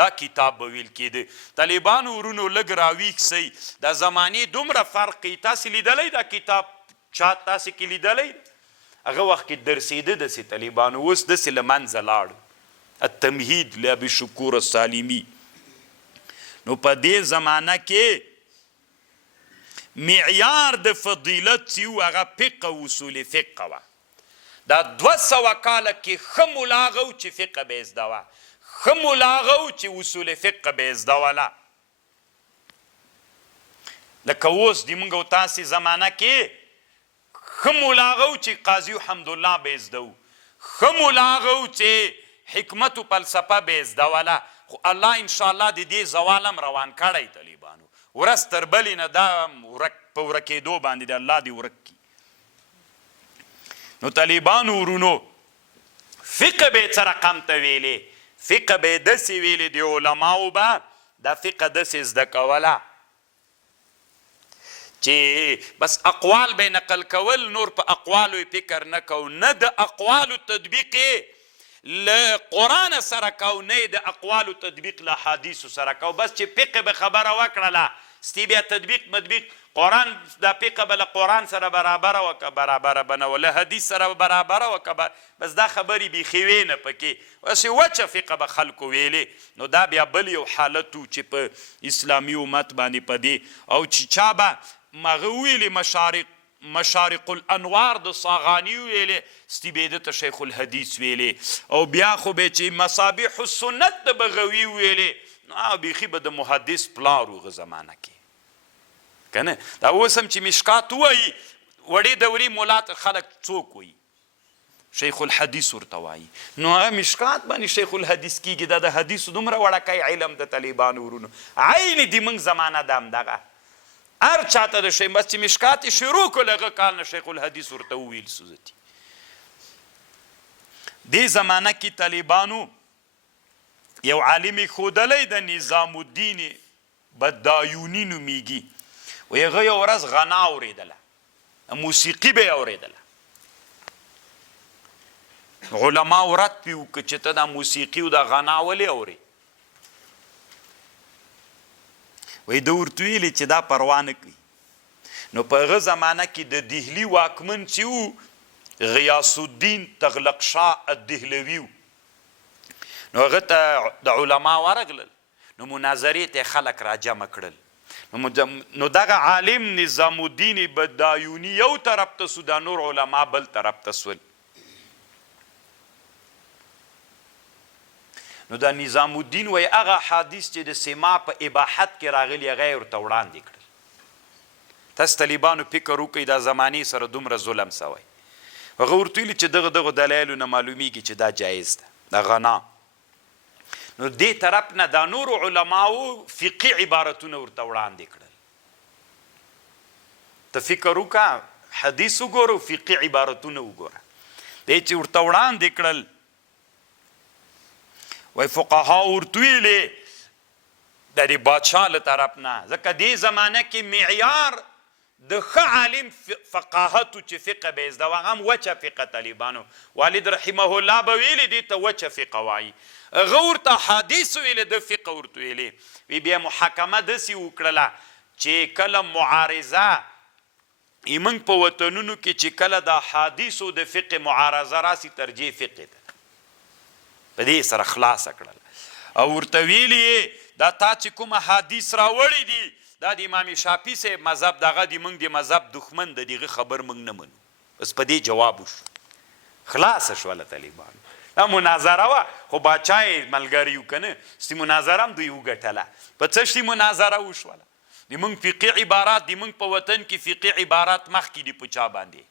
دا کتاب به ویل کېده طالبانو ورونو لږ راویښ سئ دا زمانې دومره فرق کوي تاسې لیدلی دا کتاب چا تاسې کې لیدلی هغه وخت کې درسېده داسې طالبانو اوس داسې له منځه لاړ التمهید لابي شکور السالمي نو په دې زمانه کې معیار د فضیلت چې و هغه فقه و اصول فقه وه دا 200 کاله کې ښه ملا هغه و چې فقه به یې زده وه ښه ملا هغه و چې اصول فقه به یې زده وله لکه اوس د موږ او تاسې زمانه کې ښه ملا هغه و چې قاضي حمدالله به یې زده و ښه ملا هغه و چې حکمت و فلسفه به یې زده وله خو الله انشاءالله د دې زوال هم روان کړی طالبانو ورځ تر بلې نه دا په ورکېدو باندې د الله دې ورک کي نو طالبانو ورونو فقه به یې څه رقم ته ویلې فقه به یې داسې ویلې د علماو به دا فقه داسې زده کوله چې بس اقوال به یې نقل کول نور په اقوالو یې فکر نه کو نه د اقوالو تطبیق یې له قرآن سره کو نه یې د اقوالو تطبیق له حدیثو سره کو بس چې فقه به خبره وکړله ستی بیا تطبیق مطبیق قرآن دا فقه به له قرآن سره برابره وکړه برابره به نه و له حدیث سره برابره وکړه بس دا خبرې بیخي وې نه پکې بسې وچه فقه به خلکو ویلې نو دا بیا بل یو حالت و چې په اسلامي امت باندې په دې او چې چا به هغه ویلې مشارق الانوار د صاغاني ویلې ستی به یې دته شیخ الحدیث ویلې او بیا خو به چې مصابیح السنت د بغوي ویلې نو بیخي به د محدث پلار هغه زمانه کې که نه دا اوس هم چې مشکات ووایي وړې دورې ملا ته خلک څوک وایي شیخ الحدیث ورته وایي نو هغه مشکات باندې شیخ الحدیث کېږي دا د حدیثو دومره وړکی علم د طالبانو ورونو عین د موږ زمانه ده همدغه هر چاته د شی بس چې مشکات یې شروع کړل هغه کال نه شیخ الحدیث ورته وویل سوزتي دې زمانه کې طالبانو یو عالم ښودلی د نظام الدین بدایوني نومیږي وایي هغه یو ورځ غنا اورېدله موسیقي به یې اورېدله علماو رد پې وکړه چې ته دا موسیقي او دا غنا ولې اورې وایي ده ورته ویلې چې دا پروا نه کوي نو په هغه زمانه کې د دهلي واکمن چې و غیاث الدین تغلق شاه الدهلوي نو هغه ته د علما ورغلل، نو مناظرې ته خلک راجمع کړل. نو دغه عالم نظام الدین بدایوني یو طرف ته سو، د نور علما بل طرف ته سول. نو د نظام الدین وی هغه حدیث چې د سما په اباحت کې راغلی هغه یې ورته وړاندې کړل. تاسو طالبانو فکر وکئ دا زماني سره دومره ظلم سوی. هغه ورته ویلي چې دغه دلایلو نه معلومیږي چې دا جایز ده، دغه نه. نو دې طرف نه دا نورو علماو فقهي عبارتونه ورته وړاندې کړل. ته فکر وکړه، حدیث وګوره، فقهي عبارتونه وګوره. دې چې ورته وړاندې کړل، وای فقها ورته ویلې د دې بادشاه له طرف نه، ځکه دې زمانه کې معیار د ښه عالم فقاهتو چې فقه به زده وه، هغه هم وچه فقه طالبانو. والد رحمه الله به ویلې دې ته وچه فقه وایي. هغه ورته حدیث ویلې، د فقه ورته ویلې. وی بیا محاکمه داسې وکړله چې کله معارضه موږ په وطنونو کې چې کله د حدیثو د فقه معارضه راسي، ترجیح فقه ده، په دې سره خلاصه کړله. او ورته ویلې دا تا چې کومه حدیث راوړی دي دا د امام شافعي صاحب مذهب دغه د موږ د مذهب دښمن د دغه خبر موږ نه منو. بس په دې جواب وشو، خلاصه شوله طالبانو. دا مناظره وه، خو باچا یې ملګري یو که نه، ستې مناظره هم دوی وګټله. په څه شي مناظره وشوله؟ د موږ فقهي عبارات، د موږ په وطن کې فقهي عبارات مخکې دي په چا باندې؟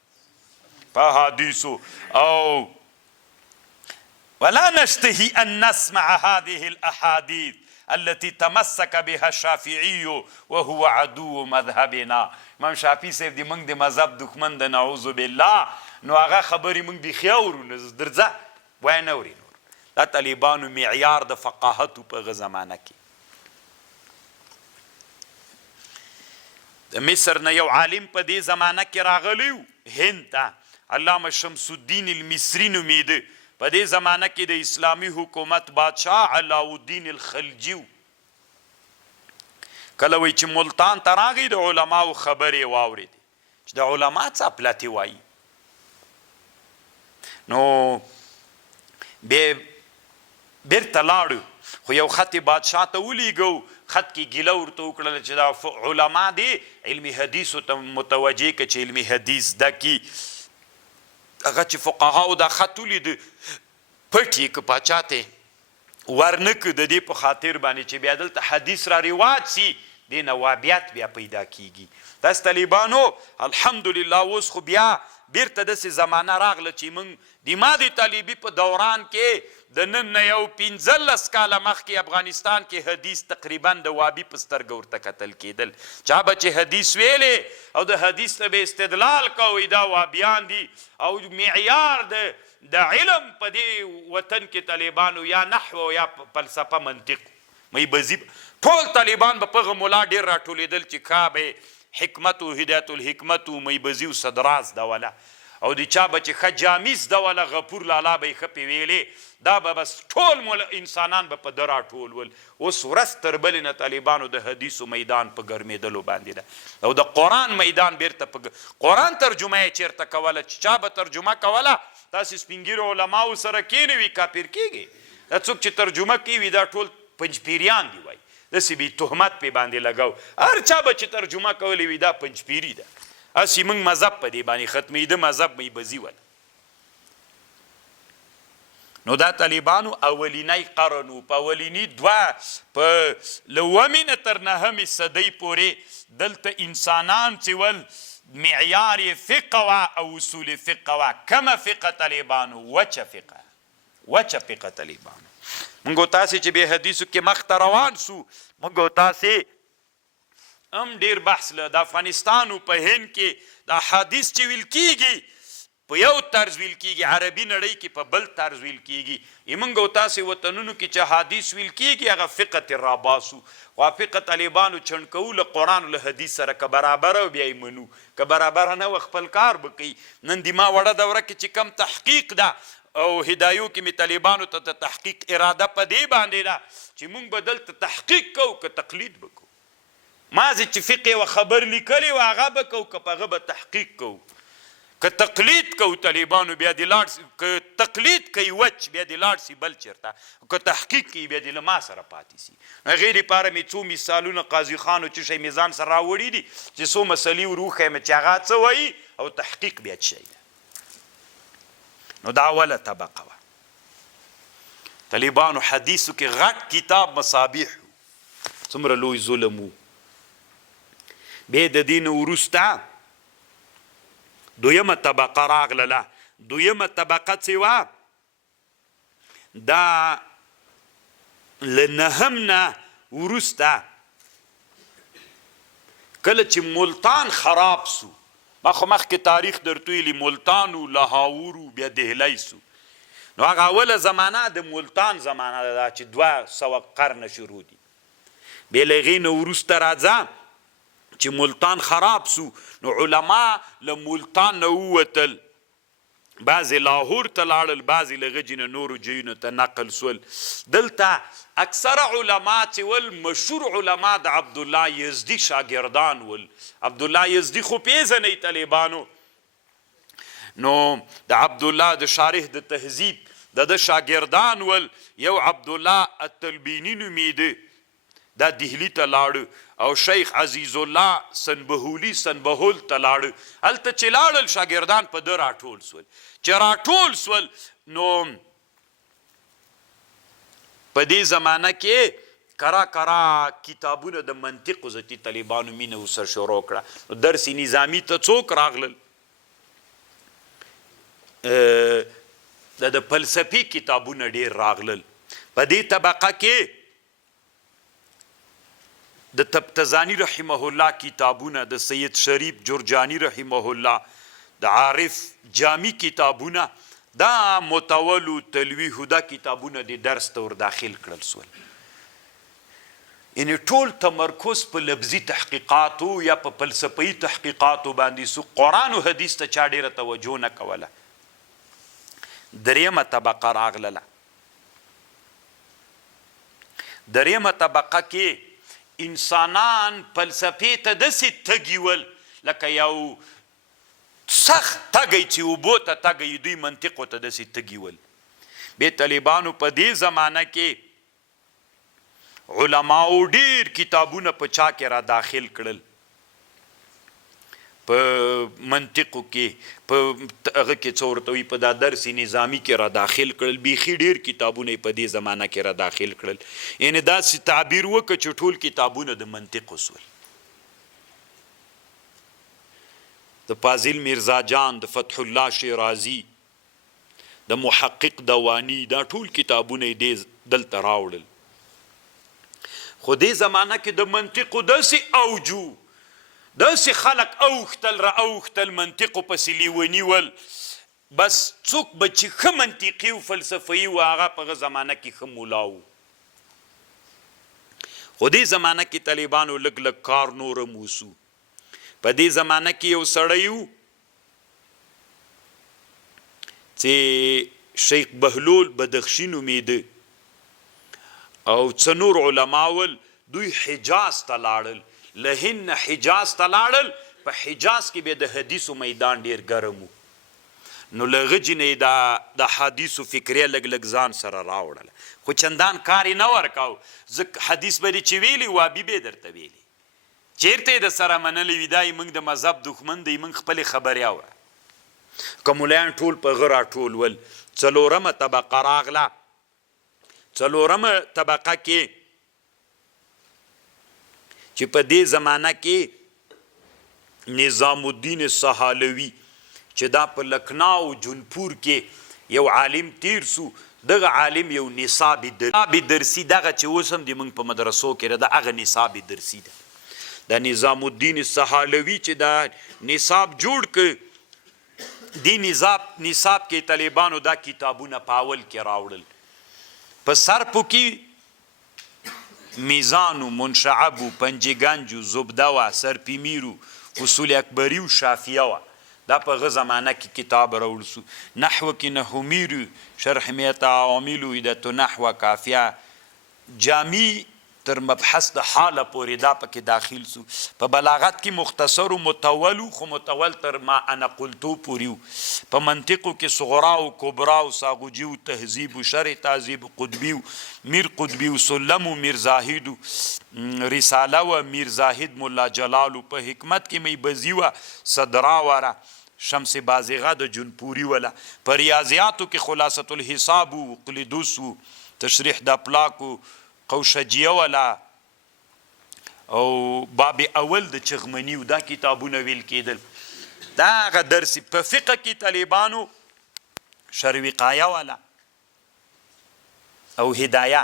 په حدیثو. او ولا نشتهي أن نسمع هذه الأحاديث التي تمسك بها الشافعي وهو عدو مذهبنا. امام شافعي صاحب د موږ د مذهب دښمن ده، نعوذ بالله. نو هغه خبرې موږ بیخي اورو، نو درځه وای نه اوري. نور دا طالبانو معیار د فقاهتو په هغه زمانه کې. د مصر نه یو عالم په دې زمانه کې راغلی و هند ته، علامه شمس الدین المصري نومېده. په دې زمانه کې د اسلامي حکومت بادشاه علاءالدین الخلجي و. کله وی چې ملتان ته راغی، د علماو خبرې واورېدې چې د علما څه اپلاتې وایي. نو بیرته لاړو، خو یو خط بادشاه ته ولیږو. خط کې ګیله ورته وکړله چې دا علما دي علمي حدیثو ته متوجه که چې علمي حدیث زده کي. هغه چې فقهاو دا خط ولید، پټ یې که پاچا ته ورنه که د دې په خاطر باندې چې بیا دلته حدیث را رواج سي، دې نوابیت بیا پیدا کیږي. داس طالبانو الحمدلله اوس خو بیا بیرته داسې زمانه راغله چې موږ د مادي طالبي په دوران کې د نن نه یو 15 کاله مخکې افغانستان کې حدیث تقریبا د وابي په سترګه ورته کتل کېدل. چا به چې حدیث ویلې او د حدیث ته به استدلال کوئ دا وابیان دي. او معیار د علم په دې وطن کې طالبانو یا نحو یا فلسفه منطق مې بزي ټول طالبان به په هغه ملا ډېر راټولېدل چې کابه حکمت و هدایت الحکمت و مې بزي و صدراز دوله، او د چا به چې ښه جامیز دوله غفور لالا به یې ښه پې ویلې. دا به بس ټول انسانان به په ده راټول. اوس ورځ تر بلې نه طالبانو د حدیثو میدان په ګرمېدلو باندې ده، او د قرآن میدان بیرته په قرآن ترجمه یې چېرته کوله چې چا به ترجمه کوله، تاسې سپین ږیرو علماو سره کښېنوي کافر کېږي. دا څوک چې ترجمه کوي دا ټول پنجپیریان دي وایي، داسې به تهمت پې باندې لګو. هر چا به چې ترجمه کولی وي دا پنجپیري ده. هسې موږ مذهب په دې باندې ختمېده، مذهب مې بزي وله. نو دا طالبانو اولینی قرن و، په اولینی دوه په له اومې نه تر نهمې صدۍ پورې دلته انسانان چې ول معیار یې فقه وه او اصول فقه وه. کمه فقه طالبانو؟ وچه فقه، وچه فقه طالبانو. موږ تاسې چې به حدیثو کې مخ ته روان سو، موږ تاسې هم ډېر بحث له د افغانستان او په هند کې د حدیث چې ویل کېږي په یو طرز ویل کېږي، عربي نړۍ کې په بل طرز ویل کېږي. موږ او تاسې وطنونو کې چې حدیث ویل کېږي هغه فقه ترې راباسو. خو فقه طالبانو چڼ کوو له قرآن او له حدیث سره، که برابره و بیا یې منو، که برابره نه و خپل کار به کوي. نن د ما وړه دوره کې چې کم تحقیق ده او هدایو کې مې طالبانو ته د تحقیق اراده په دې باندې ده چې موږ به دلته تحقیق کوو که تقلید به کوو. مازې چې فقه و خبر لیکلی و هغه به کوو که په هغه به تحقیق کوو. که تقلید کو طالبانو بیا د لاړ سي، که تقلید کوي وچ بیا د لاړ سي بل چېرته، که تحقیق کوي بیا د له ما سره پاتې سي. هغې دپاره مې څو مثالونه قاضي خانو چې شی مې ځان سره راوړي دي چې څو مسلې ور وښیم چې هغه څه وایي او تحقیق بیا څه شی ده. نو دا اوله طبقه وه. طالبانو حدیثو کې غټ کتاب مصابیح څومره لوی ظلم و. بیا د دې نه وروسته دویمه طبقه راغلله. دویمه طبقه څه وه؟ دا له نهم نه وروسته کله چې ملتان خراب سو، ما خو مخکې تاریخ درته ویلي ملتان و لاهور و بیا دهلی سو، نو هغه اوله زمانه د ملتان زمانه ده چې 200 قرنه شروع دي. بیا له هغې نه وروسته راځه چې ملتان خراب سو، نو علما له ملتان نه ووتل، بعضې لاهور ته لاړل، بعضې له غجې نه نورو ځایونو ته نقل سول. دلته اکثره علما چې ول مشهور علما د عبدالله یزدي شاګردان ول. عبدالله یزدي خو پیژنئ طالبانو، نو د عبدالله د شارح د تهذیب د شاګردان ول. یو عبدالله التلبیني نومیده، دا دهلی ته لاړه، او شیخ عزیز الله سنبهولی سنبهول ته لاړه. هلته چې لاړل شاګردان په ده راټول سول. چې راټول سول نو په دې زمانه کې کرا کتابونه د منطق وزتي طالبانو مینه ورسره شروع کړه. نو درس نظامي ته څوک راغلل؟ د فلسفي کتابونه ډېر راغلل. په دې طبقه کې د تبتزانی رحمه الله کتابونه، د سید شریف جرجانی رحمه الله، د عارف جامی کتابونه، دا متول و تلویح دا کتابونه د درس ته ور داخل کړل سول. یعنې ټول تمرکز په لفظي تحقیقاتو یا په فلسفي تحقیقاتو باندې سو. قرآن و حدیث ته چا ډېره توجه نه کوله. دریمه طبقه راغلله. دریمه طبقه کې انسانان فلسفې ته داسې تږي ول لکه یو سخت تږی چې اوبو ته تږی، دوی منطقو ته داسې تږي ول. بیا طالبانو په دې زمانه کې علماو ډېر کتابونه په چا کې را داخل کړل، په منطقو کې، په هغه کې څه ورته وي، په دا درس نظامي کې را داخل کړل. بیخي ډېر کتابونه یې په دې زمانه کې را داخل کړل. یعنې داسې تعبیر وکړه چې ټول کتابونه د منطق وسول. د فاضل میرزا جان، د فتح الله شیرازي، د محقق دوانی، دا ټول کتابونه یې دلته راوړل. خو دې زمانه کې د منطقو داسې اوجو، داسې خلق اوښتل را اوښتل منطقو پسې لیوني ول. بس څوک به چې ښه منطقي و فلسفهي و هغه په هغه زمانه کې ښه ملا و. خو دې زمانه کې طالبانو لږ لږ کار نور هم وسو. په دې زمانه کې یو سړی و چې شیخ بهلول بدخشي نومیده، او څه نور علما ول. دوی حجاز ته لاړل، له هند نه حجاز ته لاړل. په حجاز کې به د حدیثو میدان ډېر ګرم و، نو له هغه جنې د حدیثو فکریه لږ لږ ځان سره راوړله، خو چندان کار یې نه ورکاو. ځکه حدیث به دې چې ویلي وابي به درته ویلي، چېرته یې د سره منلی وي دا یې موږ د مذهب دښمن دی، موږ خپلې خبرې اوره. که ملایان ټول په هغه راټول ول. څلورمه طبقه راغله. څلورمه طبقه کې چې په دې زمانه کې نظام الدین سهالوي چې دا په لکناو جونپور کې یو عالم تیر سو. دغه عالم یو نصاب درسي، دغه چې اوس هم د موږ په مدرسو کې ده، هغه نصاب درسي ده. دا نظام الدین سهالوي چې دا نصاب جوړ کړ، دی نصاب کې طالبانو دا کتابونه په اول کې راوړل. په صرفو کې میزانو، منشعبو، پنجګنجو، زبده و، سرپیمیرو، اصول اکبری و شافیه و. دا په هغه زمانه کې کتاب راوړل سو. نحو کې نحومیرو، شرح میت عواملو، عدت نحو، کافیه، جامی تر مبحث د حاله پورې دا پکې داخل سو. په بلاغت کې مختصر و مطول خو مطول تر ما انا قلتو پورې و. په منطقو کې صغراء و کبرا و ساغوجي و تهذیب و شرح تهذیب و قطبی و میر قطبی و سلم و میر زاهد و رساله و میر زاهد ملا جلال و په حکمت کې می بزی و صدرا وره شمس بازغه د جنپوری ولا. په ریاضیاتو کې خلاصة الحساب و قلیدوس و تشریح د افلاک و قوشجیه ولا او باب اول د چغمنی و دا کتابونه ویل کېدل. دا هغه درس په فقه کې طالبانو شرع وقایه ولا او هدایه.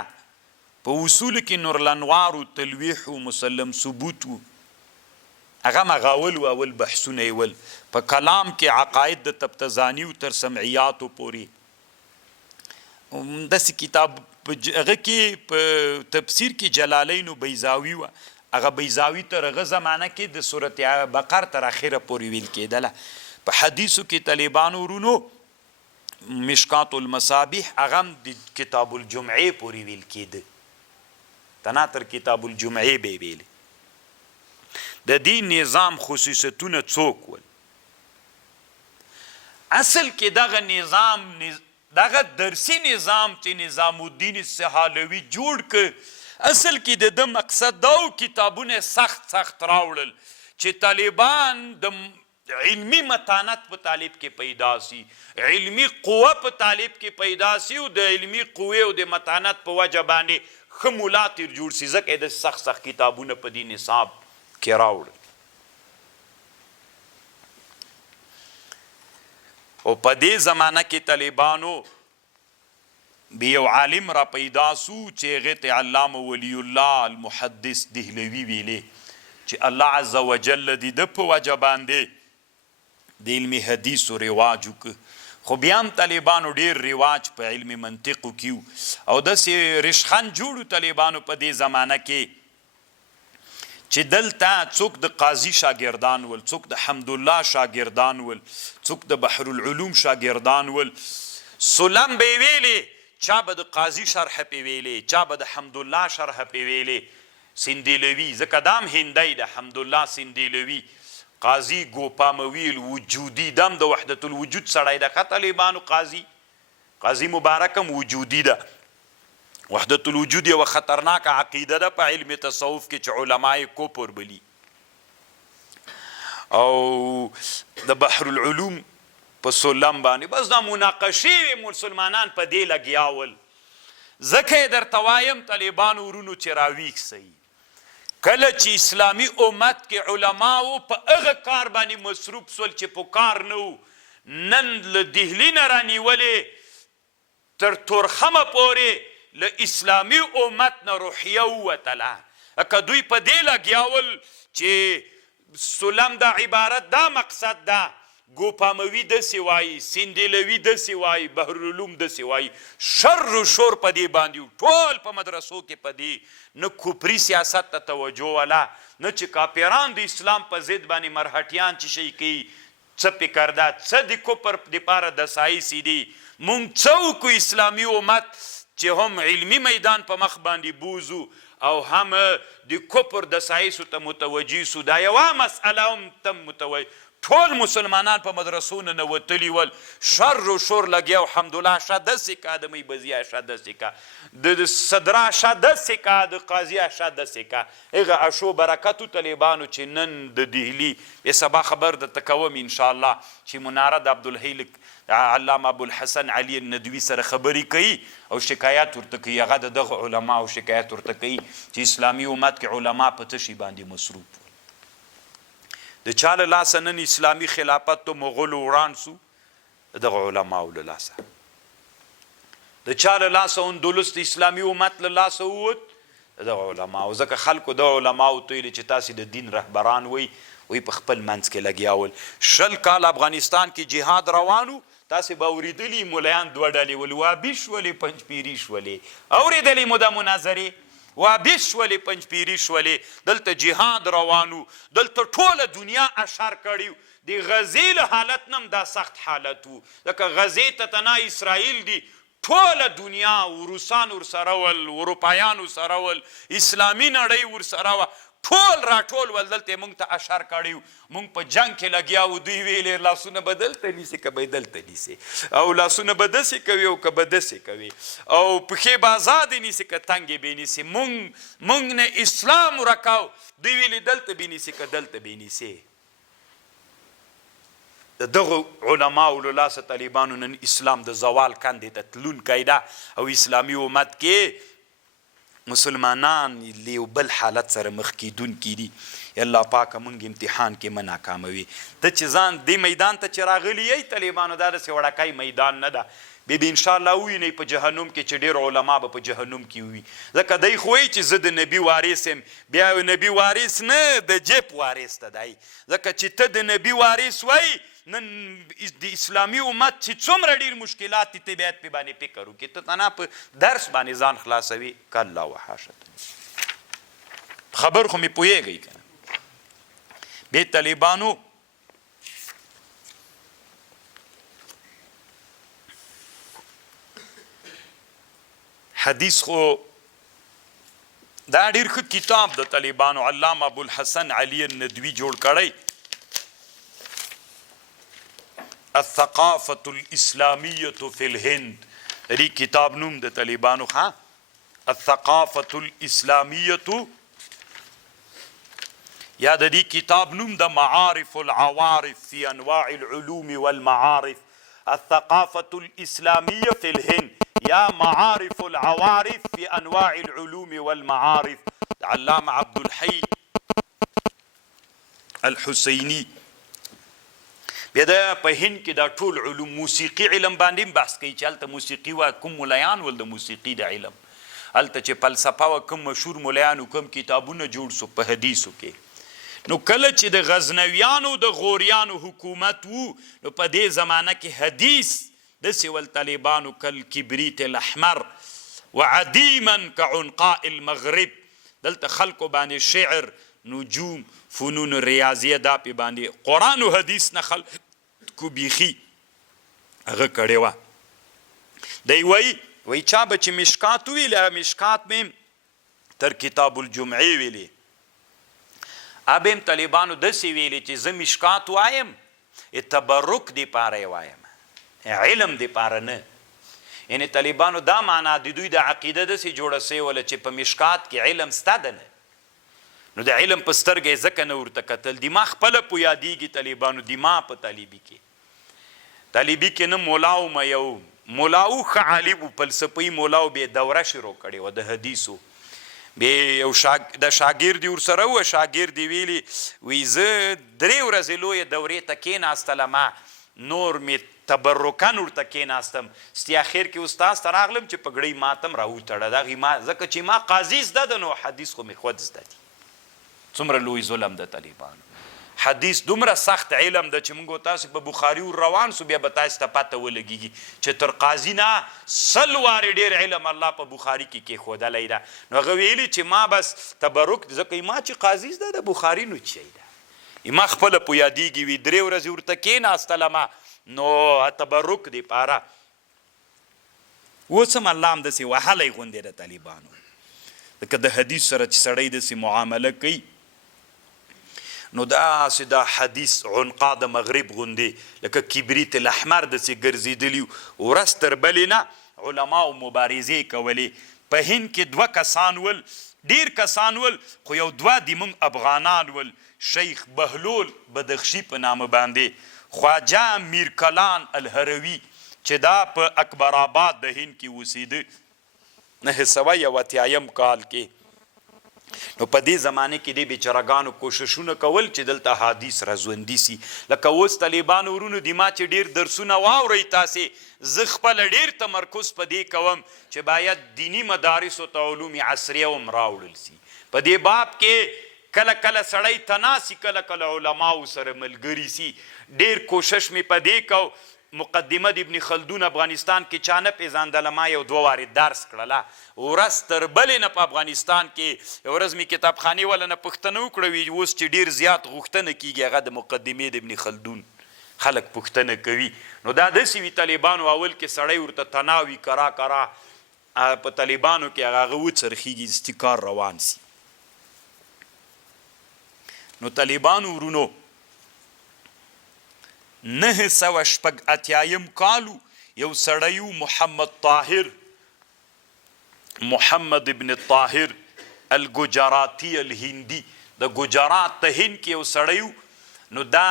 په اصول کې نور الانوار و تلویح و مسلم ثبوت و هغه مغاول و اول بحثونه ول. په کلام کې عقاید د تبتزانی و تر سمعیاتو پوری داسې کتاب هغه کې په تفسیر کې جلالین و بیضاوي و. هغه بیضاوي تر هغه زمانه کې د سورة بقر تر اخره پورې ویل کېدله. په حدیثو کې طالبانو ورونو مشکات المصابیح هغه هم د کتاب الجمعې پورې ویل کېده. تنا تر کتاب الجمعې به ویل. د دې نظام خصوصیتونه څوک ول؟ اصل کې دغه نظام دغه درسي نظام چې نظام الدین السهالوي جوړ ک اصل کې د مقصد دا کتابونه سخت راوړل چې طالبان د علمی متانت په طالب کې پیدا سي، علمی قوه په طالب کې پیدا سي او د علمی قوه او د متانت په وجه باندې خمولات جوړ سي. ځکه د سخت کتابونه په دې نصاب کې راوړل. او په دې زمانه کې طالبانو بیا یو عالم را پیدا سو چې هغې ته علامه ولی الله المحدث دهلوي ویلې چې الله عز وجل د ده په وجه باندې د علم حدیثو رواج وکړ. خو بیا هم طالبانو ډېر رواج په علم منطقو کې او داسې رشخند جوړو طالبانو په دې زمانه کې چې دلته څوک د قاضي شاګردان ول، څوک د حمدالله شاګردان ول، څوک د بحر العلوم شاګردان ول. سلم به ویلې چا به د قاضي شرح پې ویلې، چا به د حمدالله شرح پې ویلې. سندیلوي ځکه دام هندی د حمدالله سندیلوي قاضي ګوپامویل وجودي دم د وحدت الوجود سړی د طالبانو قاضي مبارکم وجودي ده. وحدت الوجود یو خطرناک عقیده ده په علم تصوف کې چې علماء کوپر بلی او د بحر العلوم په سلم باندې بس دا مناقشې مسلمانان په دې لګیاول. ځکه درته وایم طالبانو ورونو چې راویښ سئ کله چې اسلامي امت کې علماو په هغه کار باندې مصروف سول چې په کار نه و، نن له دهلي نه رانیولې تر تورخمه پورې له اسلامي امت نه روحیه ووتله. که دوی په دې لګیاول چې سلم دا عبارت دا مقصد ده، ګوپاموي داسې وایي، سندیلوي داسې وایي، بحر العلوم داسې وایي، شر و شور په دې باندې ټول په مدرسو کې په دې نه کوپري سیاست ته توجه ولا نه چې کاپیران د اسلام په ضد باندې مرهټیان چې شی کوي څه فکر ده څه د کوپر دپاره د سایسي دي. مونږ څه وکړو اسلامي امت چې هم علمی میدان په مخ باندې بوزو او هم د کفر د سایسو ته متوجه سو. دا یوه مسئله هم ته متوجه ټول مسلمانان په مدرسو نه نوتلي ول، شر و شور لګیا. الحمدلله شه داسې کا د میبزیه شه داسې کا د صدرا شه داسې کا د قاضیه شه داسې کا. هغه اشو برکتو طالبانو چې نن د دهلي سبا خبر درته کوم انشاءالله چې مناره د عبدالحی علامه ابوالحسن علي الندوي سره خبرې کوي او شکایات ورته کوي. هغه د دغه علماو شکایت ورته کوي چې اسلامي امت کې علما په څه شي باندې مصروف د چا له لاسه نن اسلامي خلافت ته مغولو وران سو، دغه علماو له لاسه. د چا له لاسه اندلس د اسلامي امت له لاسه ووت، دغه علماو. ځکه خلکو د علماو ته ویلي چې تاسې د دین رهبران وی په خپل منځ کې لګیاول. 20 کال افغانستان کې جهاد روانو، تاسې به اورېدلي ملیان دوه ډلې ول، وابي شولې پنجپیري شولې، اورېدلې مو د مناظرې وابي شولې پنجپیري شولې. دلته جهاد روانو، دلته ټوله دنیا اشر کړي. د غزې له حالت نم دا سخت حالت و، ځکه غزې ته تنا اسرائیل دي ټوله دنیا روسان ورسره ول، اروپایان ورسره ول، اسلامي نړۍ ورسره وه، ټول راټول ول، دلته موږ ته اشر کړی و، موږ په جنګ کې لګیا وو. دوی ویلې لاسونه به دلته نیسي که به دلته نیسي، او لاسونه به داسې کوي او که به داسې کوي، او پښې به ازادې نیسي که تنګې به نیسي. موږ نه اسلام ورکاو، دوی ویلې دلته به نیسي که دلته به نیسي. د دغو علماو له لاسه طالبانو نن اسلام د زوال کندې ته تلونکی ده، او اسلامي امت کې مسلمانان له یو بل حالت سره مخ کیدونکي دي. الله پاکه موږ امتحان کې مه ناکاموي. ته چې ځان دې میدان ته چې راغلي یی طالبانو، دا داسې وړکی میدان نه ده. بیا به انشاءالله ووینئ په جهنم کې چې ډېر علما به په جهنم کې وي، ځکه دی خو وایي چې زه د نبي وارث یم. بیا نبي وارث نه، د جیب وارث ته دی، ځکه چې ته د نبي وارث وایي. نن د اسلامي امت چې څومره ډېر مشکلات دي، ته باید پې باندې فکر وکړې. ته تنها په درس باندې ځان خلاصوي، کله وحاشت. خبر خو مې پوهېږئ که نه. بیا طالبانو حدیث خو دا ډېر ښه کتاب د طالبانو علامه ابوالحسن علي الندوي جوړ کړی، الثقافة الإسلامية في الهند. دې کتاب نوم د طالبانو الثقافة الإسلامية، یا د دې کتاب نوم د معارف العوارف في انواع العلوم والمعارف. الثقافة الإسلامية في الهند یا معارف العوارف في انواع العلوم والمعارف، علامه عبدالحی الحسینی. بیا د په هند کې دا ټول علوم، موسیقي علم باندې بحث کوي چې هلته موسیقي وه، کوم ملیان ول د موسیقي د علم، هلته چې فلسفه وه، کوم مشهور ملیانو کوم کتابونه جوړ سو په حدیثو کې. نو کله چې د غزنویانو د غوریانو حکومت وو، نو په دې زمانه کې حدیث داسې ول طالبانو کالکبریت الاحمر وعدیما كعنقاء المغرب. دلته خلکو باندې شعر، نجوم، فنون ریاضیه دا پې باندې قرآن و حدیث نه خلکو بیخي هغه کړې وه. دی وایي چا به چې مشکات وویلې، مشکات مې تر کتاب الجمعې ویلې، اب هم طالبانو داسې ویلې چې زه مشکات وایم تبرک دپاره یې وایم، علم دپاره نه. یعنې طالبانو دا معنا د دوی د عقیده داسې جوړه سوې وله چې په مشکات کې علم سته ده نه، نو د علم په سترګه یې ځکه نه ورته کتل. دما خپله په یادېږي طالبانو، دما په طالبي کې نه مولا ومه، یو مولا و ښه عالم و، فلسفهي مولا و، بیا دوره شروع کړې وه د حدیثو. بیا یو د شاګرد یې ورسره وه، شاګرد یې ویلي وی زه 3 ورځې لویې دورې ته کېناستلمه، نور مې تبرکن ورته کېناستم، ستی اخر کې استاز ته راغلم چې پګړۍ ماتم راوتړه، دغې ما ځکه چې ما قاضي زده ده، نو حدیث خو مې خود زده دي. څومره لوی ظلم د طالبانو. حدیث دومره سخت علم ده چې موږ تاسو په بخاري ور روان سو، بیا به تاسو ته پته ولګېږي چې تر قاضي نه 100 وارې ډېر علم الله په بخاري کې کېښودلی ده. نو هغه ویلي چې ما بس تبرک، ځکه ما چې قاضي زده د بخاري نو څه ده، ما خپله په یادېږي وي 3 ورځې ورته کېناستلمه، نو تبرک دپاره. اوس هم الله هم داسې وهلی غوندې د طالبانو، ځکه د حدیث سره چې سړی داسې معامله کوي، نو داسې دا حدیث عنقا د مغرب غوندې لکه کبریت الاحمر داسې ګرځېدلي وو. ورځ تر بلې نه علماو مبارزې کولې. په هند کې 2 کسان ول، ډېر کسان ول، خو یو 2 د موږ افغانان ول، شیخ بهلول بدخشي په نامه باندې، خواجه میرکلان الهروي چې دا په اکبر آباد د هند کې اوسېده 981 کال کې. نو په دې زمانه کې دې بیچارهګانو کوششونه کول چې دلته حدیث را ژوندي سي. لکه اوس طالبانو ورونو د ما چې ډېر درسونه واورئ تاسې، زه خپله ډېر تمرکز په دې کوم چې باید دیني مداریسو ته علوم عصریه هم راوړل سي. په دې باب کې کله کله سړی تناسي، کله کله علماو سره ملګري سي. ډېر کوشش مې په دې کو، مقدمه د ابن خلدون افغانستان کې چا نه پېژندله، ما یو 2 وارې درس کړله. ورځ تر بلې نه په افغانستان کې یو ورځ مې کتابخانې والا نه پوښتنه وکړه، وي اوس چې ډېر زیات غوښتنه کېږي هغه د مقدمې د ابن خلدون خلک پوښتنه کوي. نو دا داسې وي طالبانو اول کې سړی ورته تناوي کرا په طالبانو کې هغه وڅرخیږي استکار روان سي. نو طالبانو ورونو 986 کالو یو سړی محمد ابن طاهر الګجراتی الهندي د ګجرات ته هند کې یو سړی نو دا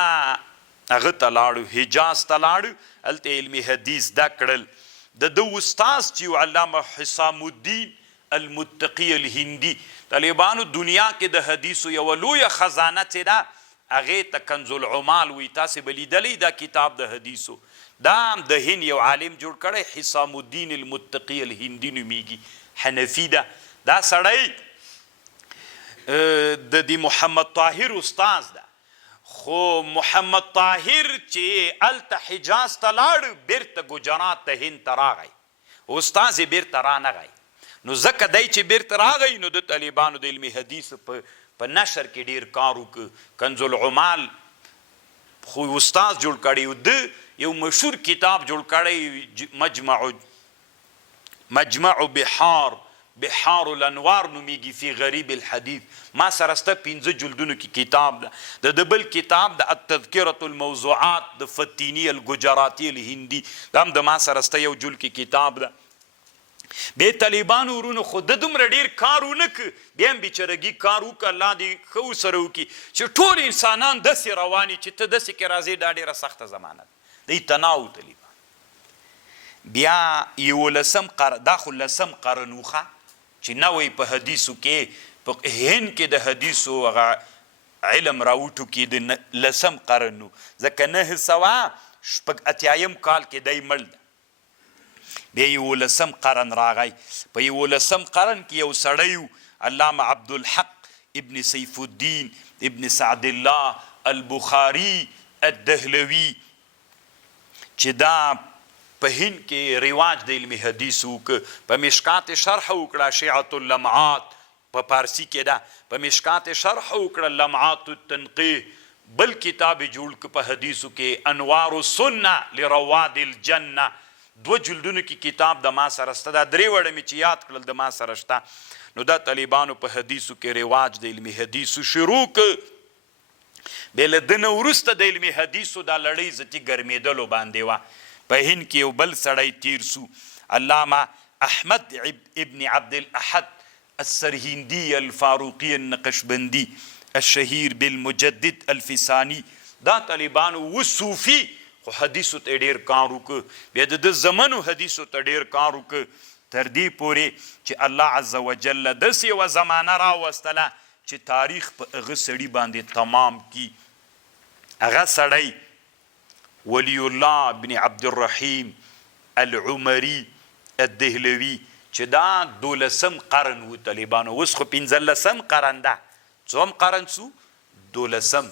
هغه ته لاړو حجاز ته لاړو هلته علمي حدیث زده کړل. د ده استاذ چې علامه حسام الدین المتقی الهندي طالبانو دنیا کې د حدیثو یوه لویه خزانه چې ده هغې ته کنز العمال وی. تاسې به لیدلی دا کتاب د حدیثو دا هم د هند یو عالم جوړ کړی حسام الدین المتقی الهندي نومیږي حنفي ده. دا سړی د دې محمد طاهر استاذ ده. خو محمد طاهر چې هلته حجاز ته لاړ بیرته ګجرات ته هند ته راغی استاذ یې بیرته رانغی. نو ځکه دی چې بیرته راغی نو د طالبانو د علمي حدیث په نشر کې ډیر کار وکړ. کنز العمال خو استاذ جوړ کړی و. ده یو مشهور کتاب جوړ کړی مجمع بحار الانوار نومیږي فی غریب الحدیث. ما سره سته 15 جلدونو کې کتاب ده. د بل کتاب د التذکرة الموضوعات د فتینی الګجراتی الهندي دا هم د ما سره سته یو جلد کې کتاب ده. بیا طالبانو ورونو خو د دومره ډېر کار ونه که بیا هم بیچارګي کار وکړه الله دې ښه ورسره وکړي چې ټول انسانان داسې رواني چې ته داسې کې راځې دا ډېره سخته زمانه ده. دی تناو طالبان بیا 11 قرن دا خو 10 قرن وخه چې نوی په حدیثو کې په هند کې د حدیثو هغه علم راوټو کې د 10 قرن و. ځکه 986 کال کې دی مړ ده. بیا 11 قرن راغی. په 11 قرن کې یو سړی علامه عبدالحق ابن سیف الدین ابن سعد الله البخاري الدهلوي چې دا په هند کې رواج د علمي حدیث وکړه. په مشکات شرح وکړه شیعة اللمعات په پارسي کې ده. په مشکات شرح وکړه لمعات التنقیح. بل کتاب جوړ کړه په حدیثو کې انوار السنه لرواد الجنه. 2 جلدونو کې کتاب د ما سره شته. دا 3 وړه مې چې یاد کړل د ما سره شته. نو دا طالبانو په حدیثو کې رواج د علمي حدیثو شروع کړ. بیا له ده نه وروسته د علمي حدیثو دا لړۍ ذاتي ګرمېدلو باندې وه. په هند کې یو بل سړی تیر سو علامه احمد ابن عبدالاحد السرهندي الفاروقي النقشبندي الشهير بالمجدد الفساني. دا طالبانو و صوفي خو حدیثو ته ډېر کار وکړ. بیا د زمنو حدیثو ته ډېر کار وکړ تر دې پورې چې الله عز وجل داسې یوه زمانه راوستله چې تاریخ په هغه سړي باندې تمام کی. هغه سړی ولی الله بن عبدالرحیم العمری الدهلوي چې دا 12 قرن و طالبانو. اوس خو 15 قرن ده. څوم قرن سو 12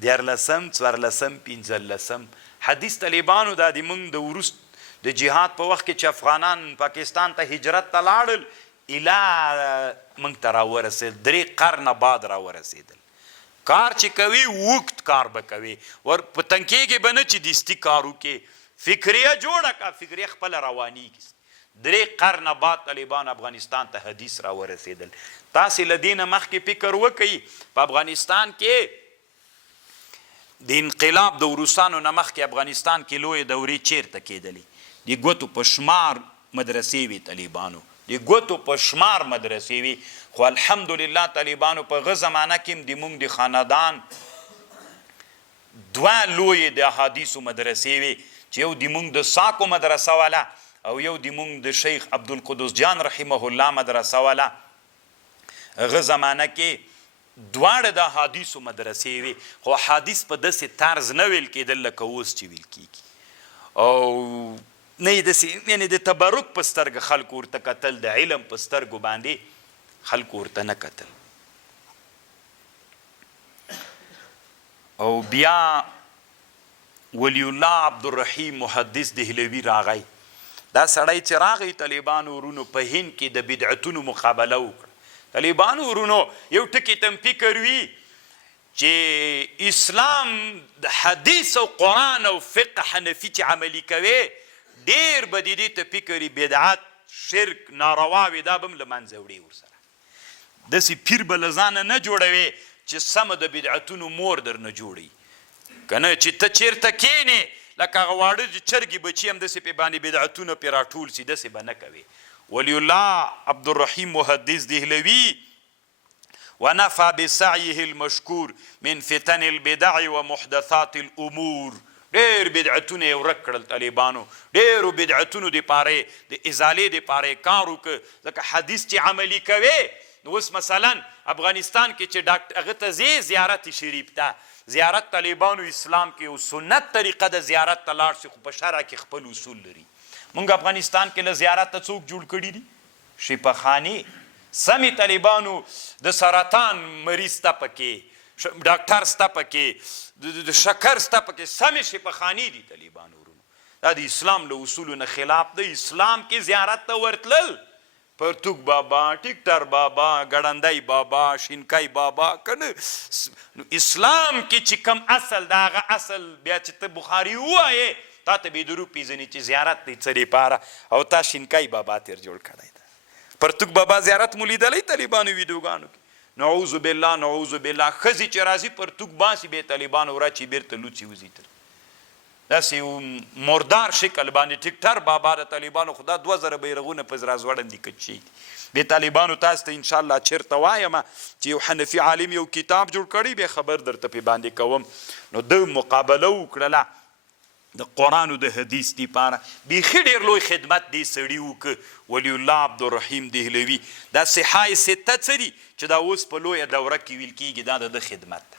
14 15 حدیث طالبانو دا د موږ د وروست د جهاد په وخت کې چې افغانان پاکستان ته هجرت ته لاړل اله موږ ته راورسېد 3 قرنه بعد راورسېدل. کار چې کوي وقت کار به کوي ور په تنکیږي به نه چې دستي کار وکړي. فکریه جوړه که فکریه خپله روانیږي. 3 قرنه بعد طالبان افغانستان ته حدیث راورسېدل. تاسې له دې نه مخکې فکر وکئ په افغانستان کې د انقلاب د روسانو نه مخکې افغانستان کې لویې دورې چیرته کېدلې؟ د ګوتو په شمار مدرسې وې طالبانو. د ګوتو په شمار مدرسې وې. خو الحمدلله طالبانو په هغه زمانه کې هم د موږ د خاندان 2 لویې د احادیثو مدرسې وې چې یو د موږ د ساکو مدرسه والا او یو د موږ د شیخ عبدالقدس جان رحمه الله مدرسه والا. هغه زمانه کې دواړه د احادیثو مدرسې وې. خو احادیث په داسې طرز نه ویل کېدل لکه اوس چې ویل کېږي. او نه یې داسې یعنې د تبرک په سترګه خلکو ورته کتل، د علم په سترګو باندې خلکو ورته نه کتل. او بیا ولی الله عبدالرحیم محدث دهلوي راغی. دا سړی چې راغی طالبانو ورونو په هند کې د بدعتونو مقابله وکړه. طالبانو ورونو یو ټکي تم فکر وي چې اسلام د حدیث او قرآن او فقه حنفي چې عملي کوي ډېر به د دې ته فکر بدعت شرک نارواوې دا به هم له منځه وړي ورسره داسې پیر به له ځانه نه جوړوي چې سمه د بدعتونو مور در نه جوړوي که نه چې ته چېرته کښېنې لکه هغه واړه چرګې بچي هم داسې پې باندې بدعتونه پې راټول سي داسې به نه کوي ولی الله عبدالرحیم محدث دهلوي ونفى بسعيه المشكور من فتن البدع ومحدثات الامور ډېر بدعتونه یې ورک کړل طالبانو ډېرو بدعتونو دپاره د ازالې دپاره یې کار وکړه ځکه حدیث چې عملي کوې نو اوس مثلا افغانستان کې چې هغه ته ځې زیارت شریف ته زیارت طالبانو اسلام کې یو سنت طریقه د زیارت ته لاړ شي خو په شرع کې خپل اصول لري مونږ افغانستان کې له زیارت ته څوک جوړ کړي دي شفاخانې سمې طالبانو د سرطان مریض سته پکې ډاکټر سته پکې د شکر سته پکې سمې شفاخانې دي طالبانو ورونو دا د اسلام له اصولو نه خلاف دی اسلام کې زیارت ته ورتلل پرتوک بابا ټیکټر بابا ګړندی بابا شینکای بابا کنه اسلام کې چې کم اصل دا هغه اصل بیا چې ته بخاري ووایې تا ته بېدرو پېژنې چې زیارت دی څه دپاره او تا شینکای بابا تېر جوړ کړی ده پرتوک بابا زیارت مو لیدلی طالبانو ویډیوګانو کې نعوذ بالله نعوذ بالله ښځې چې راځي پرتوک باسي بیا طالبانو راچي بېرته لوڅي وځي تر داسې مردار شکل باندې ټیکټر بابا د طالبانو خو دا 2000 بیرغونه په زړه ځوړندي کچ شي بې طالبانو تاسو ته انشاءالله چېرته وایم چې یو حنفي عالم یو کتاب جوړ کړی بیا خبر درته پې باندې کوم نو د مقابله وکړله د قرآن او د حدیث دپاره بیخي ډېر لوی خدمت دې سړي وکړه ولی الله عبدالرحیم دهلوي دا صحای سته څه دي چې دا اوس په لویه دوره کې ویل کېږي دا د خدمت ده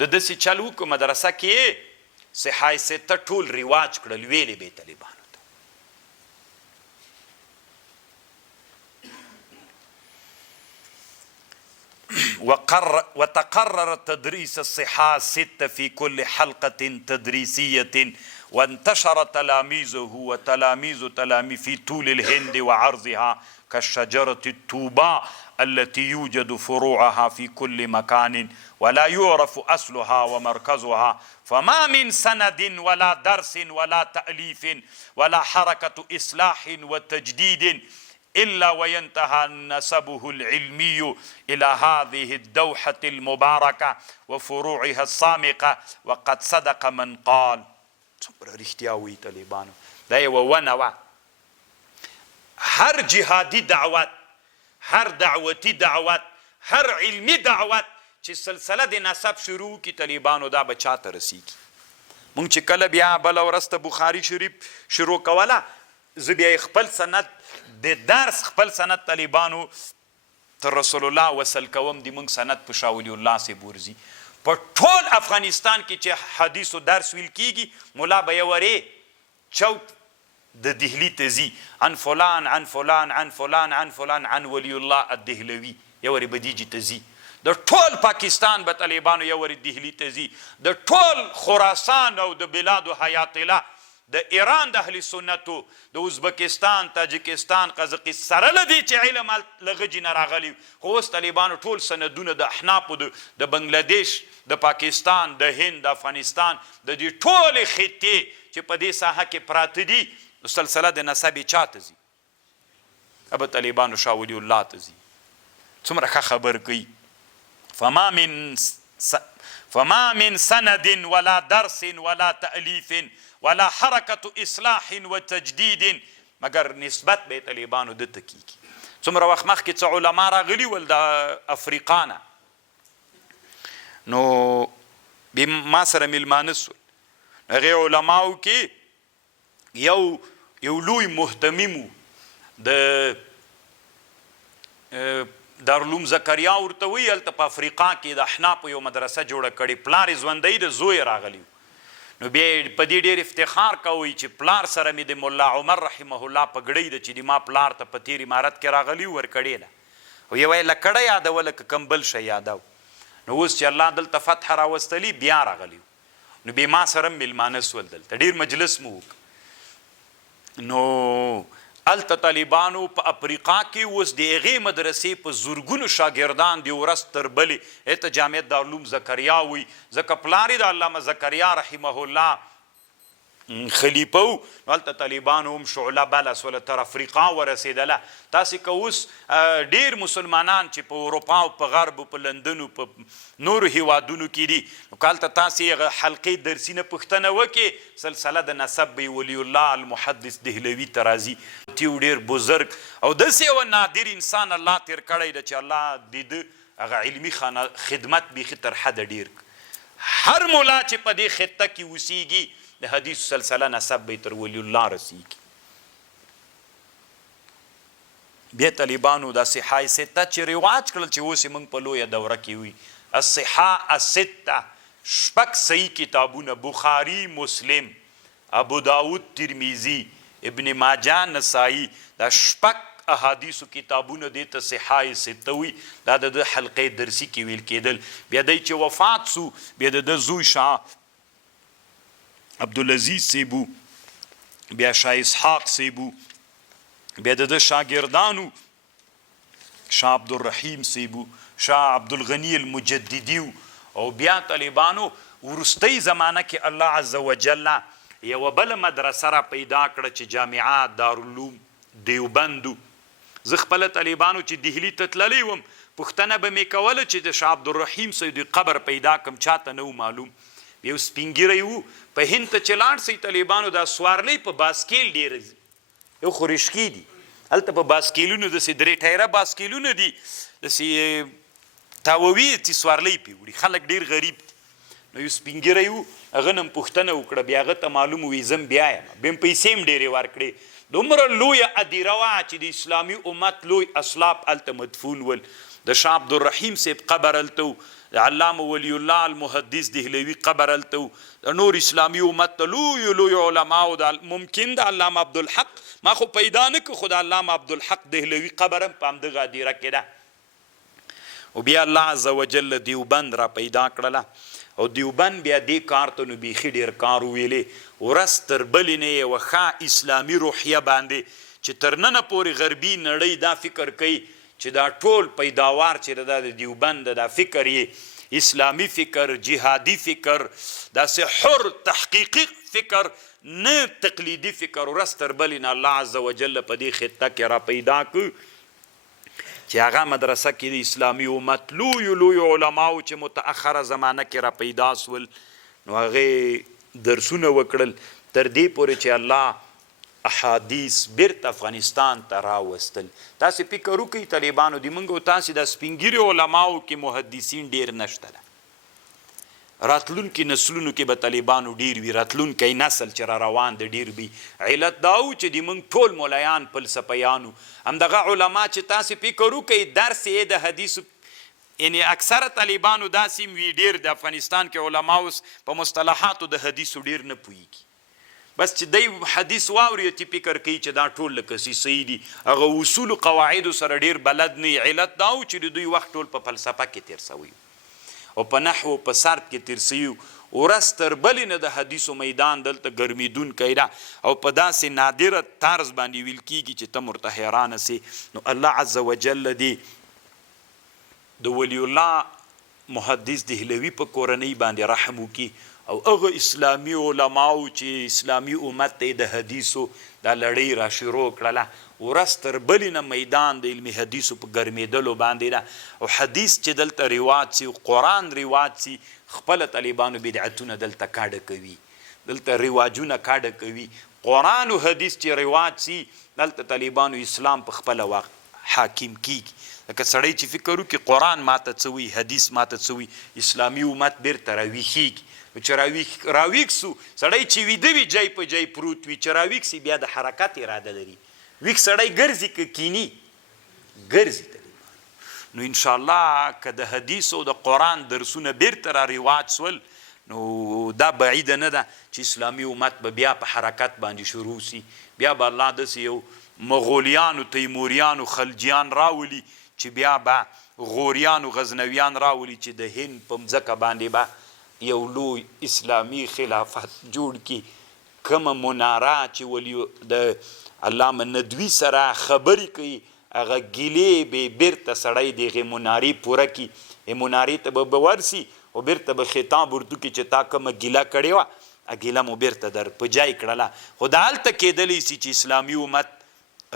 د داسې چل وکړو مدرسه کې صحای سته ټول رواج کړل ویلې به طالبانو وتقرر تدريس الصحة الستة في كل حلقة تدريسية وانتشر تلاميذه وتلاميذ تلاميذ في طول الهند وعرضها كالشجرة الطوباء التي يوجد فروعها في كل مكان ولا يعرف أصلها ومركزها فما من سند ولا درس ولا تأليف ولا حركة إصلاح وتجديد إلا وينتهى نسبه العلمي إلى هذه الدوحة المباركة وفروعها الصامقة وقد صدق من قال څومره رښتیا وایي طالبانو دا یوه ونه وه هر جهادي دعوت هر دعوتي دعوت هر علمي دعوت چې سلسله د نسب شروع کی طالبانو دا به چاته رسیږي مونږ چې کله بیا بله ورځ ته بخاري شریف شروع کوله زه بیا خپل سند د درس خپل سند طالبانو تر رسول الله وصل کوم د مونږ سند په شاه ولی الله صاحب ورځي په ټول افغانستان کې چې حدیث و درس ویل کیږي مولا به یې چوک د دهلي ته ځي عن فلان عن فلان عن فلان عن فلان عن ولی الله الدهلوي یورې بدیجي ته ځي د ټول پاکستان به طالبانو یورې دهلي ته ځي د ټول خراسان او د بلادو حیات الله د ایران د اهل سنتو د ازبکستان تاجکستان قزقستان سره له دې چې علم له غجې نه راغلی خو اوس طالبانو ټول سندونه د احنافو د بنګلادیش د پاکستان د هند د افغانستان د دې ټولې خطې چې په دې ساحه کې پراته دي سلسله د نسب یې چا ته ځي ابه طالبانو شاه ولی الله ته ځي څومره ښه خبر کوي فما من سند ولا درس ولا تألیف ولا حرکة اصلاح و تجدید مگر نسبت به طالبانو د ته کیږي څومره وخت مخکې څه علما راغلي ول د افریقا نه نو ما سره میلمانه سول هغې علماو کې یو لوی مهتمیم د دارالعلوم زکریا ورته وایي هلته په افریقا کې د احنافو یو مدرسه جوړه کړې پلار یې ژوندی د زوی یې راغلی نو بیا په دې ډېر افتخار کوئ چې پلار سره مې د ملا عمر رحمه الله پګړۍ ده چې د ما پلار ته په تېر امارت کې راغلی ورکړې ده او یې وایي له کډه یادوله که کوم بل شی یادو نو اوس چې الله دلته فتح راوستلي بیا راغلی نو بیا ما سره هم میلمانه سول دلته ډېر مجلس مو نو هلته طالبانو په افریقا کې اوس د هغې مدرسې په زرګونو شاګردان د ورځ تر بلې هته جامعه دارالعلوم زکریا وي ځکه پلار یې د علامه زکریا رحمه الله خلیفه و. هلته طالبانو هم شعله بله سوله تر افریقا ورسېدله. تاسې که اوس ډېر مسلمانان چې په اروپا او په غرب او په لندن او په نورو هیوادونو کې دي نو که هلته تاسې هغه حلقې درسي نه پوښتنه وکړې سلسله د نصب به ولی الله المحدث دهلوي ته راځي. تیو ډېر بزرګ او داسې یوه نادر انسان الله تېر کړی ده چې الله د ده هغه علمي خدمت بیخي تر حده ډېر. هر ملا چې په دې خطه کې اوسیږي د حدیث سلسله نسب به تر ولی الله رسیږي. بیا طالبانو دا صحیح سته چې رواج کړل چې اوس یې موږ په لویه دوره کې وي الصحیح السته شپږ صحیح کتابونه بخاري مسلم ابو داود ترمیزي ابن ماجه نسائی دا شپږ احادیثو کتابونه دې ته صحیح سته وي دا د حلقې درسي کې ویل کېدل. بیا دی چې وفات سو بیا د زوی شاه عبدالعزیز سیبو بیا شاه اسحاق سیبو بیا د شاگردانو شاه عبدالرحیم سیبو شاه عبدالغنی المجددی او بیا طالبانو ورستی زمانه کې الله عز وجل یوه بله مدرسه را پیدا کړه چې جامعه دارالعلوم دیوبندو. زه خپله طالبانو چې دهلي ته تللی وم پوښتنه به مې کوله چې د شاه عبدالرحیم سیدي قبر پیدا کم چاته نه و معلوم. یو سپینګیری و په هند ته چې لاړ سئ طالبانو دا سوارلۍ په باسکیل ډېر یو خورشکي دي هلته په باسکیلونو داسې درې ټایره باسکیلونه دي داسې تاووي چې سوارلۍ پې وړي خلک ډېر غریب دي. نو یو سپینګیری و هغه نه م پوښتنه وکړه بیا هغه ته معلوم وي زه م بیا یم بیا م پیسې م ډېرې ورکړې. دومره لویه ادیره وه چې د اسلامي امت لوی اسلاف هلته مدفون ول. د شاه عبدالرحیم صاحب قبر هلته و د علامه ولی الله المحدث دهلوي قبر هلته و د نور اسلامي امت ته لویو لویو علماو ممکن د علامه عبدالحق ما خو پیدا نه که خو د علامه عبدالحق دهلوي قبر هم په همدغه ادیره کې ده. او بیا الله عز وجل دیوبند را پیدا کړله او دیوبند بیا دې کار ته نو بیخي ډېر کار وویلې ورځ تر بلې نه یوه ښه اسلامي روحیه باندې چې تر ننه پورې غربي نړۍ دا فکر کوي چې دا ټول پیداوار چې دا د دیوبند دا فکر یې اسلامي فکر جهادي فکر داسې حر تحقیقي فکر نه تقلیدي فکر ورځ تر بلې نه الله عز وجل په دې خطه کې را پیدا کړ چې هغه مدرسه کې د اسلامي امت لویو لویو علماو چې متأخره زمانه کې را پیدا سول نو هغې درسونه وکړل تر دې پورې چې الله احادیث بیرته افغانستان ته راوستل. تاسې فکر وکړئ طالبانو د موږ او تاسې د سپین ږیرو علماو کې محدثین ډېر نشته ده راتلونکي نسلونو کې به طالبانو ډېر وي راتلونکی نسل چې را روان د ډېر وي. علت دا و چې د موږ ټول مولایان فلسفیانو همدغه علما چې تاسې فکر وکړئ درس یې د حدیثو یعنی اکثره طالبانو داسې وي ډېر د افغانستان کې علماو په مصطلحاتو د حدیثو ډېر نه پوهېږي بس چې دی حدیث واوري تی فکر کوي چې دا ټول لکه صحیح دي هغه اصول قواعدو سره ډېر بلد نه. علت دا و چې د دوی وخت ټول په فلسفه کې تېر سوی او په نحو په صرف کې تېر سوي ورځ تر بلې نه د حدیثو میدان دلته ګرمېدونکی ده او په داسې نادره طرز باندې ویل کېږي چې ته ورته حیرانه سې. نو الله عز وجل دې د ولی الله محدث دهلوي په کورنۍ باندې رحم وکړي او هغه اسلامي علماو چې اسلامي امت ته د حدیثو دا لړۍ را شروع کړله ورځ تر بلې نه میدان د علمي حدیثو په ګرمېدلو باندې ده او حدیث چې دلته رواج سي قرآن رواج سي خپله طالبانو بدعتونه دلته کاډه کوي دلته رواجونه کاډه کوي. قرآن او حدیث چې رواج سي دلته طالبانو اسلام په خپله حاکم کیږي. لکه سړی چې فکر وکړي قرآن ماته څه وي حدیث ماته څه وي اسلامي امت بیرته راویښېږي. چې راویښ سو سړی چې ویده وي جای په جای پروت وي چې راویښ سي بیا د حرکت اراده لري ویښ سړی ګرځي که کینی ګرځي طالبانو. نو انشاءالله که د حدیث او د قرآن درسونه بیرته را رواج سول نو دا بعیده نه ده چې اسلامي امت به بیا په حرکت باندې شروع سي بیا به الله داسې یو مغولیانو تیموریانو خلجیان راولي چې بیا به غوریانو غزنویان راولي چې د هند په مځکه باندې به یو لوی اسلامي خلافت جوړ کی کومه مناره چې ولی د علامه ندوي سره خبرې کوي هغه ګیلې به بیرته سړی د هغې منارې پوره کړي منارې ته به ورسي او بیرته به خطاب ورته کړي چې تا کومه ګیله کړې وه ګیله مو بیرته در په جای کړله خو د هلته کیدلی سي چې اسلامي امت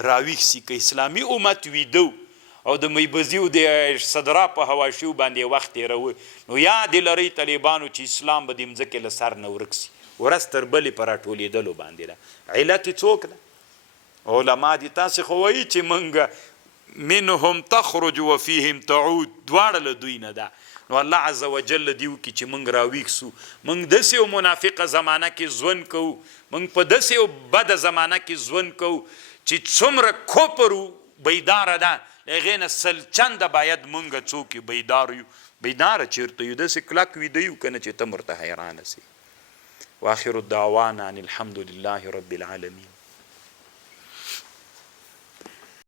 راویښ سي که اسلامي امت ویده او د میبزیو د صدرا په حواشیو باندې وخت تېروه نو یاد لرئ طالبانو چې اسلام به د مځکې له سر نه ورک سي ورځ تر بلې په راټولېدلو باندې ده علت یې څوک ده علما دي تاسې خو وایي چې موږ منهم تخرج وفیهم تعود دواړه له دوی نه ده نو الله عز وجل دې وکړي چې موږ راویښ سو موږ داسې یو منافقه زمانه کې ژوند کوو موږ په داسې یو بده زمانه کې ژوند کوو چې څومره کفر بیداره ده له هغې نه سل چنده باید موږ څوک یو بیدار یو بیداره چېرته یو داسې کلک ویده یو که نه چې ته ورته حیرانه سي واخر الدعوانا ان الحمد لله رب العالمين